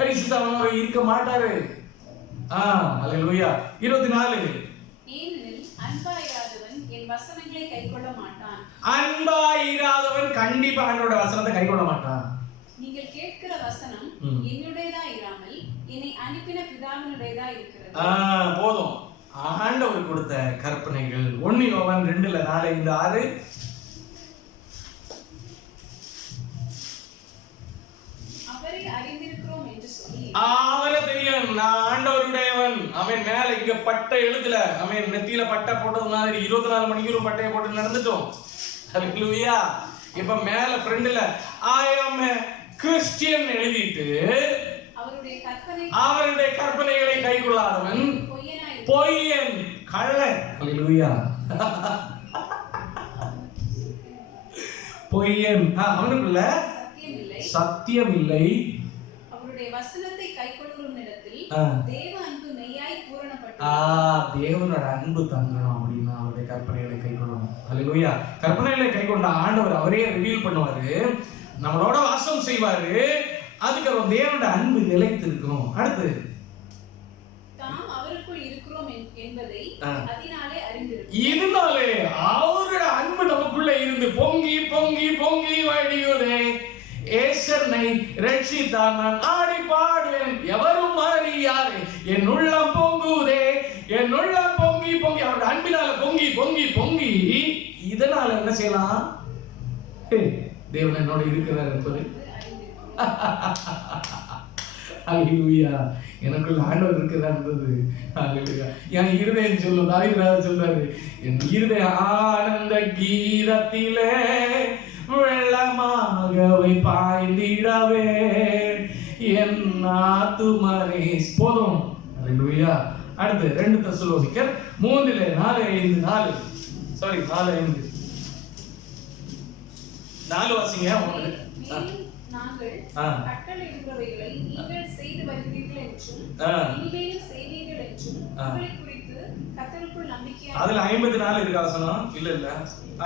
பரிசுத்தாவியானவர் இருக்க மாட்டாரு. அல்லேலூயா. 24 ஏனெனில் அன்பாயிராதவன் என் வசனங்களை கைக்கொள்ள மாட்டான். அன்பாயிராதவன் கண்டிப்பா ஆண்டவரோட வசனத்தை கைக்கொள்ள மாட்டான். நீங்கள் கேட்கிற வசனம் என்னுடையதா இராமல் என்னை அனுப்பின பிதாவினுடையதா இருக்கிறது. போதும். ஆண்டவர் கொடுத்த கற்பனைகள் 1 யோவான் 2:4-5-6. அவரை அறிந்திருக்கிறோம் என்று சொல்லி அவரை தெரியும், நான் ஆண்டவருடையவன். அவன் மேல இங்க பட்டை எழுத்துல அவன் நெத்தியில பட்டை போட்டது மாதிரி 24 மணிக்கு ஒரு பட்டையை போட்டு நடந்துட்டோம். அல்லேலூயா. இப்ப மேல ஃப்ரண்ட்ல ஐ ஆம் எ கிறிஸ்டியன் எழுதிட்டு அவருடைய கற்பனைகளை கைக்கொள்ளாதவன் பொய்யன், கள்ளன். அல்லேலூயா. பொய்யன், அவனுக்குள்ள சத்தியம் இல்லை. அவருடைய வசனத்தை கைக்கொள்ளும்னிடத்தில் தேவ அன்பு மெய்யாய் பூரணப்பட்டது. தேவனோட அன்பு தங்கணும் அப்படின்னா அவருடைய கற்பனைகளை கைக்கொள்ளணும். அல்லேலூயா. கற்பனைகளை கைக்கொண்ட ஆண்டவர் அவரே ரிவீல் பண்ணுவாரு, நம்மளோட வாசம் செய்வாரு. அதுக்கப்புறம் தேவனோட அன்பு நிலைத்திருக்கும். அடுத்து தாம் அவருக்குள் இருக்கிறோம் என்பதை அதனாலே அறிந்திருக்கிறோம். இதனாலே அவரோட அன்பு நமக்குள்ள இருந்து பொங்கி பொங்கி பொங்கி வழியுதே. ஏசனை ரட்சித்தான், நான் ஆடி பாடுவேன், எவரும் அறியாரே. என் உள்ளம் பொங்குதே, என் உள்ளம் பொங்கி பொங்கி அவரோட அன்பினால பொங்கி பொங்கி பொங்கி. இதனால என்ன செய்யலாம்? தேவன் என்னோட இருக்கிறார் என்பது. அல்லேலூயா. எனக்குள்ள ஆண்டவர் இருக்கிறார் என்பது. அல்லேலூயா. என் இருதயம் சொல்லும், தாவீது சொல்றாரு, என் இருதய ஆனந்த கீதத்திலே வெள்ளமாகவே பாய்ந்திடவே என் ஆத்துமனே. போதும். அல்லேலூயா. அடுத்து 2 தெசலோனிக்கர் 3:4-5. சாரி 4:5. 4 வாசிங்க. நாங்கள் கட்டளையிடுகிறவைகளை நீங்கள் செய்து வருகிறீர்கள் என்றும் இனிமேலும் செய்வீர்கள் என்றும் உங்களை குறித்து கர்த்தருக்குள் நம்பிக்கையா. அதுல 54 இருக்கு வசனம். இல்ல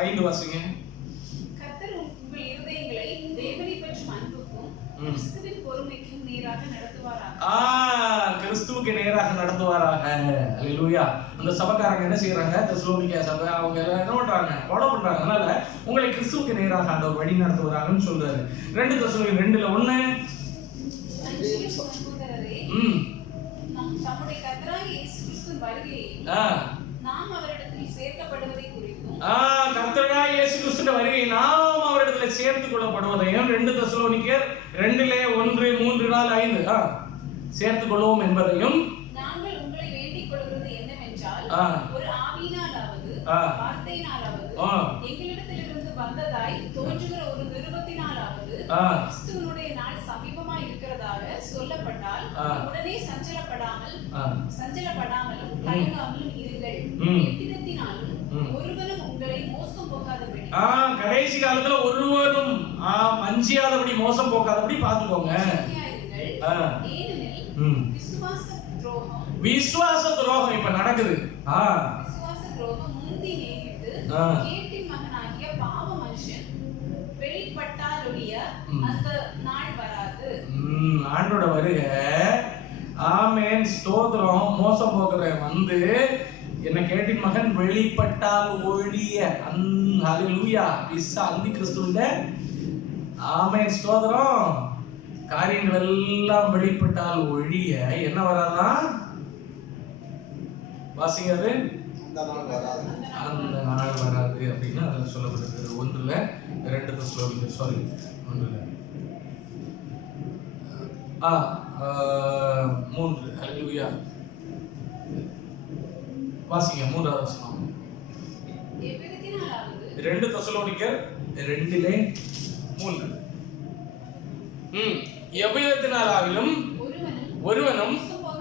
5 வாசிங்க. கர்த்தர் உங்கள் இருதயங்களை தேவனை பற்றும் அன்புக்கும் கிறிஸ்துவின் பொறுமைக்கும் நேராக நடத்துவாராக. கிறிஸ்துவுக்கு நேராக நடத்துவாராக. அல்லேலூயா. அந்த சபைக்காரங்க என்ன செய்யறாங்க? தெசலோனிக்கே சபை அவங்க எல்லாம் என்ன பண்றாங்க? ஃபாலோ பண்றாங்க. அதனால உங்களை கிறிஸ்துவுக்கு நேராக ஆண்டவர் வழி நடத்துவாராகன்னு சொல்றாரு. 2 தெசலோனிக்கர் 2:1. நம்முடைய கர்த்தராகிய இயேசு கிறிஸ்துவின் வருகையை நாம் அவரிடத்தில் சேர்க்கப்படுவதை குறித்தும் கர்த்தராகிய இயேசு கிறிஸ்துவின் வருகையை நாம் அவரிடத்தில் சேர்த்துக் கொள்ளப்படுவதையும் 2 தெசலோனிக்கர் 2:1-3-4-5 சேர்த்துக் கொள்வோம் என்பதையும் நாங்கள் உங்களை வேண்டிக் கொள்கிறது என்னவென்றால் ஒரு ஆவியினாலாவது வார்த்தையினாலாவது எங்களிடத்திலிருந்து வந்ததாய் தோன்றுகிற ஒரு நிருபத்தினாலாவது கிறிஸ்துவினுடைய நாள் சமீபமாய் இருக்கிறதாக சொல்லப்பட்டால் உடனே சஞ்சலப்படாமலும் தயங்காமலும் இருங்கள். எவ்விதத்தினாலும் ஒருவரும் உங்களை மோசம் போகாதபடி, கடைசி காலத்துல ஒருவரும் அஞ்சியாதபடி மோசம் போகாதபடி பாத்துக்கோங்க. விசுவாச துரோகம் இப்ப நடக்குது. விசுவாச துரோகம் முந்தி நேரிட்டு கேட்டின் மகனாகிய பாவ மனுஷன் வெளிப்பட்டாலுடைய அந்த நாள் வராது. ஆண்டோட வருகை. ஆமென். ஸ்தோத்திரம். மோசம் போகிறவன் வந்து என்ன கேட்டின் மகன் வெளிப்பட்டால் ஒழிய. அல்லேலூயா. அந்தி கிறிஸ்துவின் ஆமென். ஸ்தோத்திரம். காரியங்கள் எல்லாம் வெளிப்பட்டால் ஒழிய என்ன வராதான்? வாசிங்க. அது அந்த நாள் வராது அப்படின்னு அதில் சொல்லப்பட்டிருக்கு. 1-2 தெசலோனிக்கர் சாரி 3. அல்லேலூயா. வாசிங்க 3வது வசனம். 2 தெசலோனிக்கர் 2:3. எவ்விதத்தினாலும் ஒருவனும்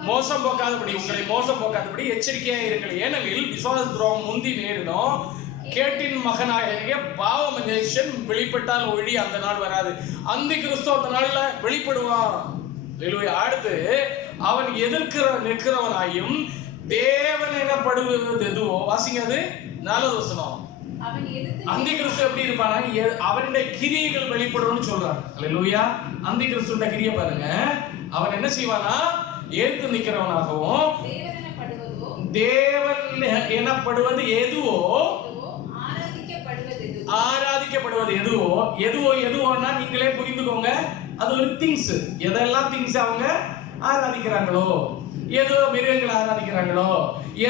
மோசம் போக்காதபடி, உங்களை மோசம் போக்காதபடி எச்சரிக்கையா இருங்கள். ஏனெனில் விசுவாச துரோகம் முந்தி நேரிடும். கேட்டின் மகனாகிய பாவ மனுஷன் வெளிப்பட்டால் ஒழி அந்த நாள் வராது. அந்தி கிறிஸ்து அந்த நாள்ல வெளிப்படுவான். அடுத்து அவன் நிற்கிறவனாயும் தேவன் எனப்படுவது எதுவோ. வாசிங்க. அது 4வது வசனம். அந்தி கிறிஸ்து எப்படி இருப்பானா? அவனுடைய கிரியைகள் வெளிப்படும்னு சொல்றாங்க. அல்லேலூயா. அந்தி கிறிஸ்துவோட கிரியை பாருங்க. அவன் என்ன என்ன செய்வானா? ஏத்து நிக்கிறவனாகவும், தேவன் எனப்படுவது எதுவோ, ஆராதிக்கப்படுவது எதுவோன்னா நீங்களே புரிந்துக்கோங்க. அது ஒரு திங்ஸ். எதெல்லாம் திங்ஸ் அவங்க ஆராதிக்கிறாங்களோ, ஏதோ மிருகங்களை ஆராதிக்கிறாங்களோ,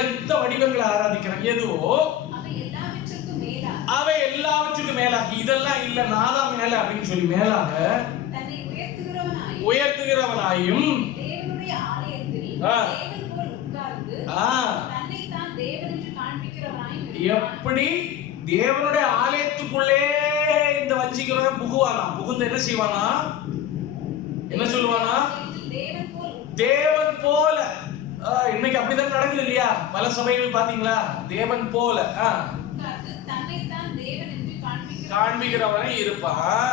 எந்த வடிவங்களை ஆராதிக்கிறாங்க, எதுவோ அவை எல்லாவற்றுக்கும் மேலாக, இதெல்லாம் இல்ல நான் தான் மேல அப்படின்னு சொல்லி மேலாக உயர்த்துகிறவனாயும் எப்படி தேவனுடைய ஆலயத்துக்குள்ளே இந்த வஞ்சிக்கிறவன் புகுவானா? புகுந்து என்ன செய்வானா? என்ன சொல்லுவானா? தேவன் போல. இன்னைக்கு அப்படிதான் நடக்குது இல்லையா? பல சபைகள் பாத்தீங்களா? தேவன் போல காண்பிக்கிறவனே இருப்பான்.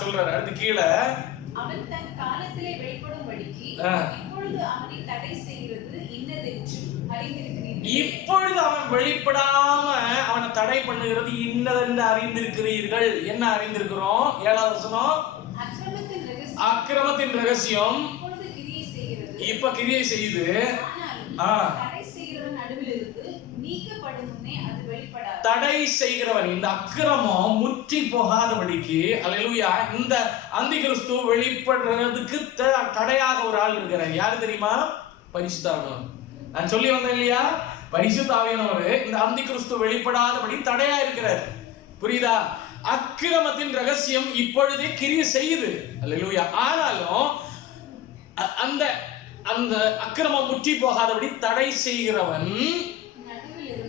சொல்றாரு அடுத்து கீழே, அவன் தன் காலத்திலே வெளிப்படும்படிக்கு இப்பொழுது அவனை தடை செய்கிறது இன்னதென்று அறிந்திருக்கிறீர்கள். இப்பொழுது அவன் வெளிப்படாம அவனை தடை பண்ணுகிறது இன்னதென்று அறிந்திருக்கிறீர்கள். என்ன அறிந்திருக்கிறோம்? 7வது வசனம், அக்கிரமத்தின் ரகசியம் இப்ப கிரியை செய்யுது. தடை செய்கிறவன், இந்த அக்கிரமம் முற்றி போகாதபடிக்கு, அல்லேலூயா, இந்த அந்தி கிறிஸ்து வெளிப்படுறதுக்கு தடையாக ஒரு ஆள் இருக்கிறார். யாரு தெரியுமா? பரிசுத்த ஆவியானவர். நான் சொல்லி வந்தேன் இல்லையா? பரிசுத்த ஆவியானவர் இந்த அந்தி கிறிஸ்து வெளிப்படாதபடி தடையா இருக்கிறார். புரியுதா? அக்கிரமத்தின் ரகசியம் இப்பொழுதே கிரியை செய்யுது. அல்லேலூயா. ஆனாலும் அந்த அந்த அக்கிரமம் முற்றி போகாதபடி தடை செய்கிறவன்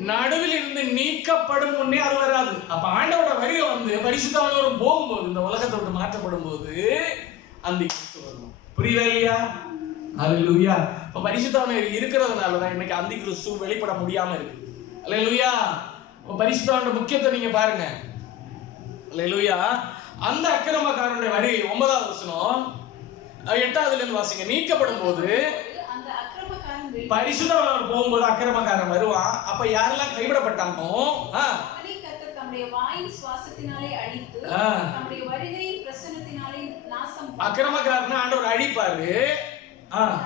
நடுவில் இருந்து நீக்கப்படும் முன்னே அது வராது. அப்ப ஆண்டவரோட வருகை பரிசுத்த ஆவியானவர் போகும்போது, இந்த உலகத்தை விட்டு மாற்றப்படும் போது அந்தி கிறிஸ்து வரும். புரியுதா இல்லையா? அல்லேலூயா. இப்ப பரிசுத்த ஆவியானவர் இருக்கிறதுனாலதான் இன்னைக்கு அந்தி கிறிஸ்து வெளிப்பட முடியாம இருக்கு. அல்லேலூயா. பரிசுத்த ஆவியானவர் முக்கியத்தை நீங்க பாருங்க. அல்லேலூயா. அந்த அக்கிரமக்காரனுடைய வருகை 9வது வசனம் 8வதுல இருந்து வாசிங்க. நீக்கப்படும் போது பரிசுத்த ஆவியானவர் போகும்போது அக்கிரமக்காரன் வருவான். அப்ப யாரெல்லாம் கைவிடப்பட்டானோ அக்கிரமக்காரனை ஆண்டவர் அழிப்பாரு.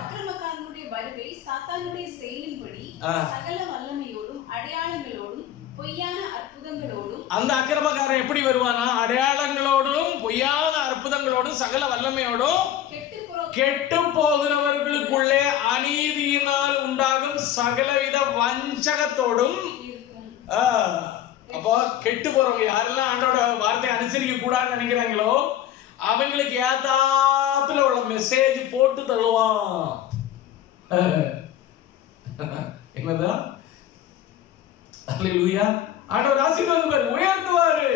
அக்கிரமக்காரனுடைய வருகை சாத்தானுடைய செயலின்படி சகல வல்லமையோடும் அடையாளங்களோடும் பொய்யான அற்புதங்களோடும். அந்த அக்கிரமக்காரன் எப்படி வருவானா? அடையாளங்களோடும் பொய்யான அற்புதங்களோடும் சகல வல்லமையோடும் கெட்டு போகிறவர்களுக்குள்ளே அநீதியினால் உண்டாகும் சகலவித வஞ்சகத்தோடும். அப்போ கெட்டு போறவங்க யாரெல்லாம் ஆண்டோட வார்த்தையை அனுசரிக்க கூடாதுன்னு நினைக்கிறாங்களோ அவங்களுக்கு ஏத்தாப்புல உள்ள மெசேஜ் போட்டு தருவான். என்னதான்? அல்லேலூயா. ஆண்டவர் ஆசீர்வாதம் உயர்த்துவாரு.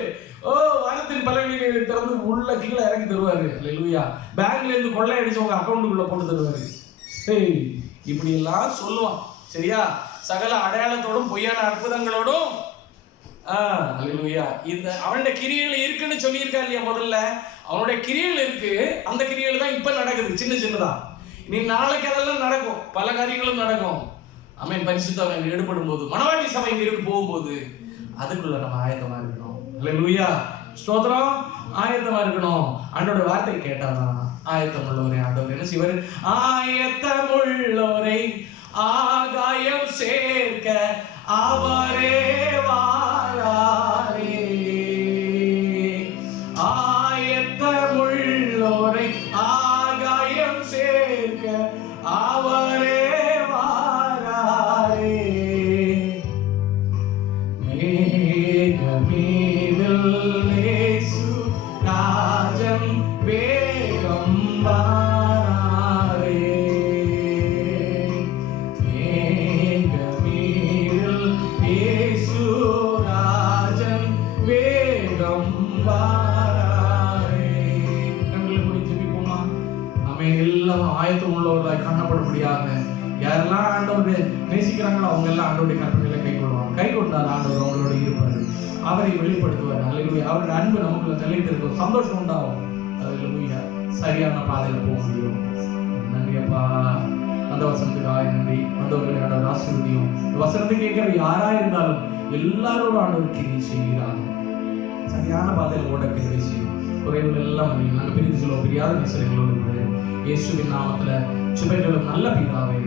வானத்தின் பலகையை திறந்து உள்ள கீழே இறக்கி தருவாரு. அல்லேலூயா. பேங்க்ல இருந்து கொள்ளை அடிச்சு உங்க அக்கௌண்ட்டுக்குள்ள போட்டு தருவாரு. இப்படி எல்லாம் சொல்லுவான். சரியா? சகல அடையாளத்தோடும் பொய்யான அற்புதங்களோடும். அல்லேலூயா. இந்த அவனுடைய கிரியைகள் இருக்குன்னு சொல்லியிருக்கா இல்லையா? முதல்ல அவனுடைய கிரியைகள் இருக்கு. அந்த கிரியைகள் தான் இப்ப நடக்குது, சின்ன சின்னதா. நீ நாளைக்கு அதெல்லாம் நடக்கும், பல காரியங்களும் நடக்கும். ஆமென். பரிசுத்தவன் ஈடுபடும் போது, மணவாட்டி சபை இங்கிருந்து போகும்போது அதுக்குள்ள நம்ம ஆயத்தமா இருக்கணும். அல்லேலூயா. ஸ்தோத்திரம். ஆயத்தமா இருக்கணும். ஆண்டோட வார்த்தை கேட்டாதான் ஆயத்தம் உள்ளவரை ஆண்டவர் என்ன செய்வாரு? ஆயத்தமுள்ளவரை ஆகாயம் சேர்க்க அவரே வாராரே. ஆயத்தமுள்ளவரை ஆகாயம் சேர்க்க அவரே வாராரே. மேகமேல் இயேசு ராஜன் வேகம் வாராரே. மேகமேல் இயேசு ராஜன் வேகம் வாராரே. கண்களை மூடி ஜெபிப்போமா? நம்ம எல்லாம் ஆயத்தம் உள்ளவர்களாய் காணப்படும்படியாக யாரெல்லாம் ஆண்டவரை நேசிக்கிறாங்களோ அவங்க எல்லாம் ஆண்டவருடைய கற்பனைகளை கை கொள்வாங்க. கை கொண்டால் ஆண்டவர் அவங்களோட இருப்பாரு, அவரை வெளிப்படுத்துவார். அல்லேலூயா. அவருடைய அன்பு நமக்குள்ள நிலைத்து இருக்கும், சந்தோஷம் உண்டாகும். அல்லேலூயா. சரியான பாதையில போக முடியும். நன்றி அப்பா. அந்த வசனத்துக்காக நன்றி. வந்தவர்களை ஆண்டவர் ஆசீர்வதியும். இந்த வசனத்தை கேட்கிற யாரா இருந்தாலும் எல்லாரோட ஆண்டவர் கிரியை செய்கிறாங்க. சரியான பாதையில ஓட கிரியை செய்யும். பிரிந்து சொல்ல பிரியாத நேசர்களோடு கூட இயேசுவின் நாமத்துல சுபைகளும் நல்ல பிதாவே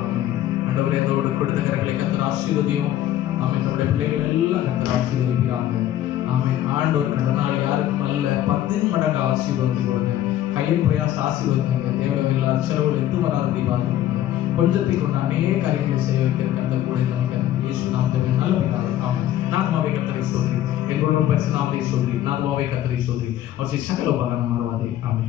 ஆமென். ஆண்டவரே அதோடு கொடுத்த கரங்களை கர்த்தர் ஆசீர்வதியும். ஆமென். நம்முடைய பிள்ளைகள் எல்லாம் கர்த்தர் ஆசீர்வதிக்கிறாங்க. ஆமென். ஆண்டவர் கடனால் யாருக்கும் அல்ல 10 மடங்கு ஆசீர்வாதத்தை கொடுங்க. கையின் பிரயாச ஆசீர்வதிங்க. தேவையில்லாத செலவுகள் எதுவும் வராதபடி பார்த்துக்கோங்க. கொஞ்சத்தை கொண்டு அநேக காரியங்களை செய்ய வைக்கிற அந்த கூட நமக்கு இயேசு நாமத்தில் நல்ல பிதாவே ஆமென். நாத்மாவை கர்த்தரை ஸ்தோத்திரி, எங்களோட பரிசு நாமத்தை ஸ்தோத்திரி, நாத்மாவை கர்த்தரை ஸ்தோத்திரி, அவர் சகல உபகாரம் மாறுவாதே ஆமென்.